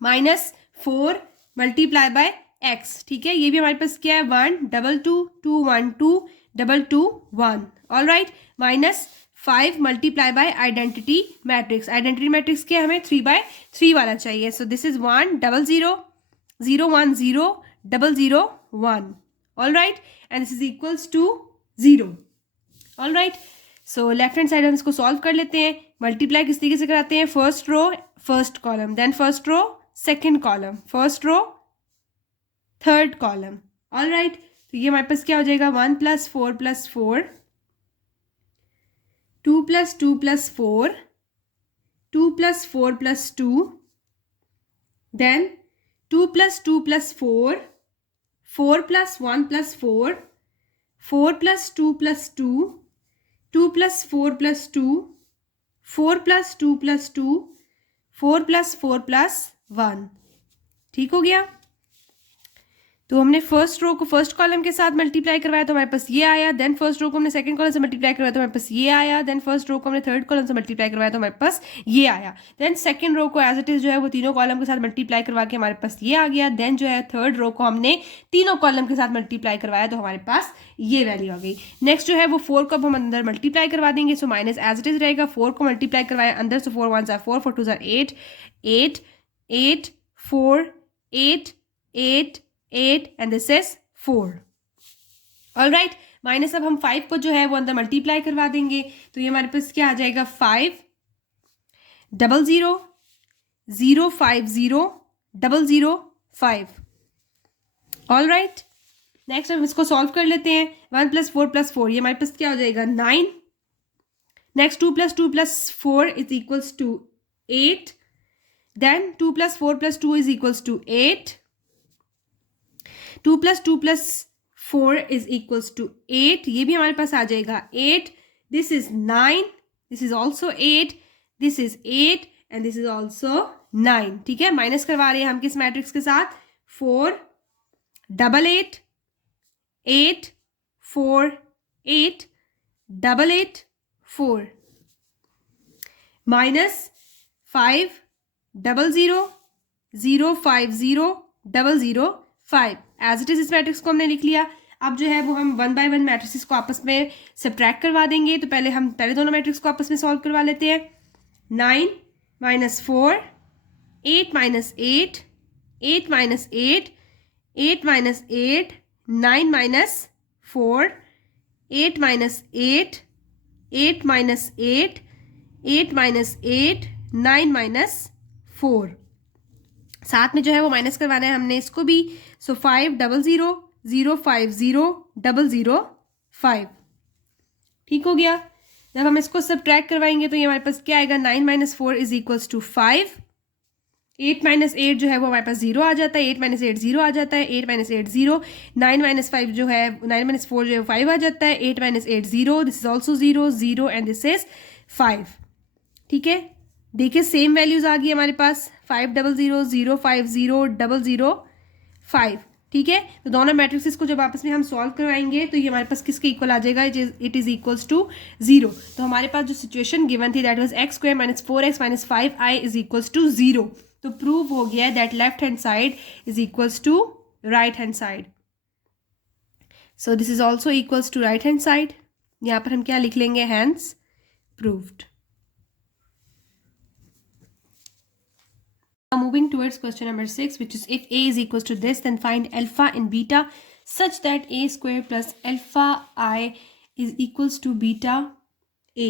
-4 मल्टीप्लाई बाय x, ठीक है। ये भी हमारे पास क्या है, 1 2 2 2 1 2 2 2 1, all right. -5 multiply by identity matrix, identity matrix क्या है, हमें 3/3 वाला चाहिए। So this is 1 0 0 0 1 0 0 0 1, all right, and this is equals to 0, all right. So left hand side हम इसको सॉल्व कर लेते हैं। मल्टीप्लाई किस तरीके से कराते हैं, first row first column, then first row second column, first row third column, all right. तो ये हमारे पास क्या हो जाएगा, 1 + 4 + 4 2 + 2 + 4 2 + 4 + 2 देन 2 + 2 + 4 4 + 1 + 4 4 + 2 + 2 2 + 4 + 2 4 + 2 + 2 4 + 4 + 1, ठीक हो गया। तो हमने फर्स्ट रो को फर्स्ट कॉलम के साथ मल्टीप्लाई करवाया तो हमारे पास ये आया, देन फर्स्ट रो को हमने सेकंड कॉलम से मल्टीप्लाई करवाया तो हमारे पास ये आया, देन फर्स्ट रो को हमने थर्ड कॉलम से मल्टीप्लाई करवाया तो हमारे पास ये आया, देन सेकंड रो को एज इट इज जो है वो तीनों कॉलम के साथ मल्टीप्लाई करवा के हमारे पास ये आ गया, देन जो है थर्ड रो को हमने तीनों कॉलम के साथ मल्टीप्लाई करवाया तो हमारे पास ये वैल्यू आ गई। नेक्स्ट जो है वो 4 को अब हम अंदर मल्टीप्लाई करवा देंगे, so minus as it is रहेगा, 4 को मल्टीप्लाई करवाया अंदर, so 4 1 4 4 2 8 8 8 4 8 8 8 and this is 4, all right. Minus अब हम 5 को जो है वो अंदर मल्टीप्लाई करवा देंगे तो ये हमारे पास क्या आ जाएगा, 5 0 0 0 5 0 0 0 5। ऑल राइट, नेक्स्ट हम इसको सॉल्व कर लेते हैं। 1 + 4 + 4, ये हमारे पास क्या हो जाएगा 9। Next 2 + 2 + 4 is equals to 8। Then 2 + 4 + 2 is equals to 8। 2 + 2 + 4 is equals to 8, ये भी हमारे पास आ जाएगा 8। This is 9, this is also 8, this is 8 and this is also 9। ठीक है, माइनस करवा रहे हैं हम किस मैट्रिक्स के साथ, 4 8 8 8 4 8 8 8 4 माइनस 5 0 0 0 5 0 0 0 5। एज इट इज इस मैट्रिक्स को हमने लिख लिया। अब जो है वो हम 1 बाय 1 मैट्रिक्स को आपस में सब्ट्रैक्ट करवा देंगे। तो पहले दोनों मैट्रिक्स को आपस में सॉल्व करवा लेते हैं। 9 - 4 8 - 8 8 - 8 8 - 8 9 - 4 8 - 8 8 - 8 8 - 8 9 - 4। साथ में जो है वो माइनस करवाना है हमने इसको भी। सो 5 0 0 0 5 0 0 0 5। ठीक हो गया। जब हम इसको सब्ट्रैक्ट करवाएंगे तो ये हमारे पास क्या आएगा, 9 - 4 इज इक्वल्स टू 5। 8 - 8 जो है वो हमारे पास 0 आ जाता है। 8 - 8 0 आ जाता है। 8 - 8 0। 9 - 5 जो है 9 - 4 जो है 5 आ जाता है। 8 - 8 0, this is also 0 0 and this is 5। ठीक है, देखिए सेम वैल्यूज आ गई हमारे पास, 5 0 0 0 5 0 0 0 5। ठीक है, तो दोनों मैट्रिक्स को जब आपस में हम सॉल्व करवाएंगे तो ये हमारे पास किसके इक्वल आ जाएगा, इट इज इक्वल्स टू 0। तो हमारे पास जो सिचुएशन गिवन थी that was x² - 4x - 5i is equals to 0। तो प्रूव हो गया that left hand side is equals to right hand side. So this is also equals to right hand side. यहाँ पर हम क्या लिख लेंगे, hence proved. Now moving towards question number 6, which is if a is equals to this, then find alpha and beta such that a square plus alpha I is equals to beta a.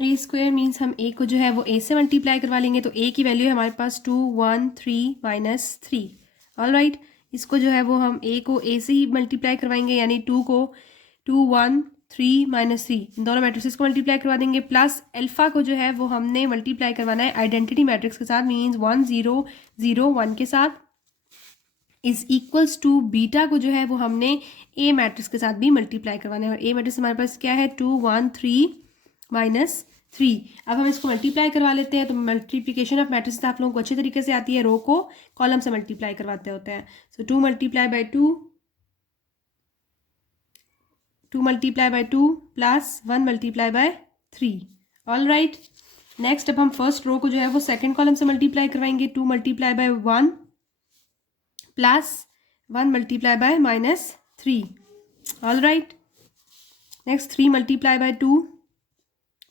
a square means हम a को जो है वो a से multiply करवा लेंगे। तो a की वैल्यू है हमारे पास 2 1 3 - 3। ऑल राइट, इसको जो है वो हम a को a से ही मल्टीप्लाई करवाएंगे, यानी 2 को 2 1 3 - 3 इन दोनों मैट्रिक्स को मल्टीप्लाई करवा देंगे। प्लस अल्फा को जो है वो हमने मल्टीप्लाई करवाना है आइडेंटिटी मैट्रिक्स के साथ, मीन्स 1 0 0 1 के साथ, इज इक्वल्स टू बीटा को जो है वो हमने ए मैट्रिक्स के साथ भी मल्टीप्लाई करवाना है। और ए मैट्रिक्स हमारे पास क्या है, 2 1 3 - 3। अब हम इसको मल्टीप्लाई करवा लेते हैं। तो मल्टीप्लिकेशन ऑफ मैट्रिक्स आप लोगों को अच्छी तरीके से आती है, रो को कॉलम से मल्टीप्लाई करवाते होते हैं। सो 2 × 2 2 × 2 प्लस 1 × 3। ऑल राइट, नेक्स्ट अब हम फर्स्ट रो को जो है वो सेकंड कॉलम से मल्टीप्लाई करवाएंगे। 2 × 1 plus 1 × -3। All right, next 3 × 2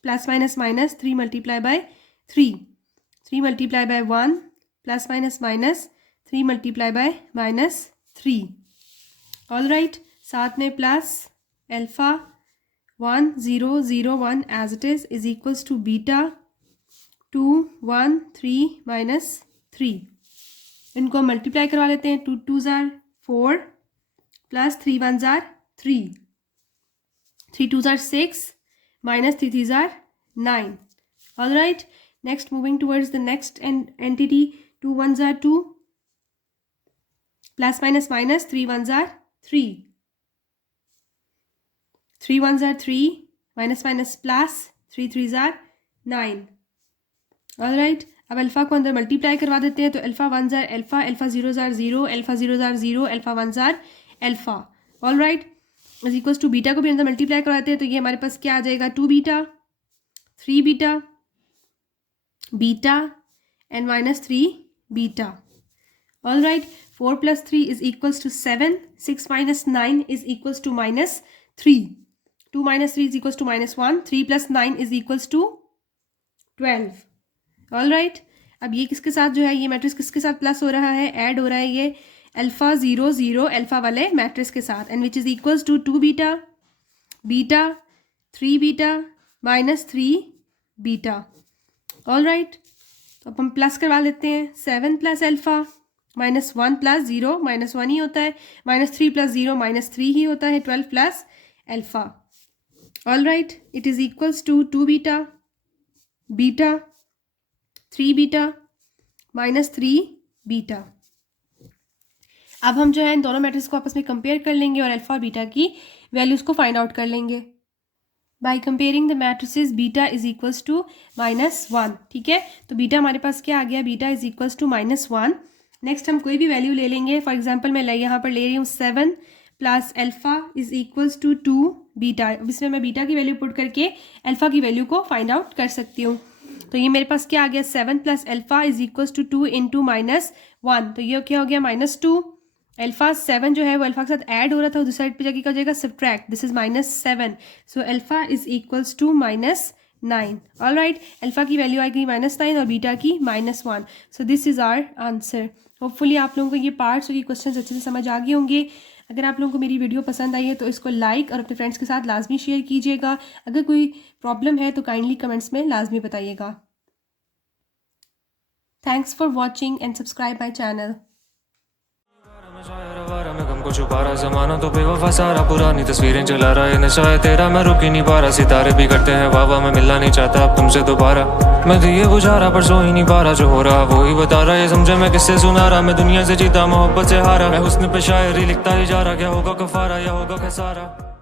plus minus minus 3 × 3 3 × 1 plus minus minus 3 × -3। All right, साथ में plus alpha 1 0 0 1 as it is equals to beta 2 1 3 - 3। इनको मल्टीप्लाई करवा लेते हैं। 2 2 = 4 plus 3 1 = 3 3 2 = 6 minus 3 3 = 9। All right, next moving towards the next entity, 2 1 = 2 plus minus minus 3 1 = 3 3 1 = 3 minus minus plus 3 3 = 9। All right, अब alpha को अंदर multiply करवा देते हैं। तो alpha 1 = alpha, alpha 0 = 0, alpha 0 = 0, alpha 1 = alpha. All right, is equals to beta को भी अंदर मल्टीप्लाई करवाते हैं। तो ये हमारे पास क्या आ जाएगा, 2 beta 3 beta beta and -3 beta. All right, 4 + 3 is equals to 7, 6 - 9 is equals to -3, 2 - 3 is equals to -1, 3 + 9 is equals to 12। All right, अब ये किसके साथ जो है, ये मैट्रिक्स किसके साथ प्लस हो रहा है, ऐड हो रहा है ये अल्फा 0 0 अल्फा वाले मैट्रिक्स के साथ, and which is equals to 2 beta beta 3 beta -3 beta. All right, तो अब हम प्लस करवा लेते हैं। 7 plus alpha minus 1 plus 0 minus 1 ही होता है, माइनस 3 प्लस 0 माइनस 3 ही होता है, 12 plus alpha. All right, it is equals to 2 beta beta 3 beta minus 3 beta. अब हम जो है इन दोनों मैट्रिक्स को आपस में कंपेयर कर लेंगे और अल्फ़ा और बीटा की वैल्यूज़ को फाइंड आउट कर लेंगे by comparing the matrices. Beta is equals to -1, ठीक है। तो बीटा हमारे पास क्या आ गया, beta is equals to -1। Next हम कोई भी वैल्यू ले लेंगे, फॉर एग्जांपल मैं यहाँ पर ले रही हूँ 7 plus alpha is equals to 2 beta. अब इसमें मैं बीटा की वैल्यू पुट करके अल्फ़ा की वैल्यू को फाइंड आउट कर सकती हूँ। तो ये मेरे पास क्या आ गया, 7 plus alpha is equals to 2 into -1, तो ये क्या हो गया -2। अल्फ़ा 7 जो है वो अल्फ़ा के साथ ऐड हो रहा था, दूसरी साइड पे जाके क्या हो जाएगा, subtract, this is -7, so alpha is equals to -9। All right, alpha की वैल्यू आएगी -9 और बीटा की -1। So this is our answer. Hopefully आप लोगों को ये पार्ट्स और ये क्वेश्चन अच्छे से समझ आ गए होंगे। अगर आप लोगों को मेरी वीडियो पसंद आई है तो इसको लाइक और अपने फ्रेंड्स के साथ लाजमी शेयर कीजिएगा। अगर कोई प्रॉब्लम है तो काइंडली कमेंट्स में लाजमी बताइएगा। Thanks for watching and subscribe my channel. मैं गम को छुपा रहा, जमाना तो बेवफा सारा, पुरानी तस्वीरें जला रहा है, नशा है तेरा मैं रुक ही नहीं पा रहा, सितारे भी करते हैं वाह मैं मिलना नहीं चाहता अब तुमसे दोबारा, मैं दिए बुझा रहा पर सो ही नहीं पा रहा, जो हो रहा वो ही बता रहा, ये समझे मैं किससे सुना रहा, मैं दुनिया से जीता मोहब्बत से हारा, मैं हुस्न पे शायरी लिखता ही जा रहा, क्या होगा कफारा या होगा खसारा।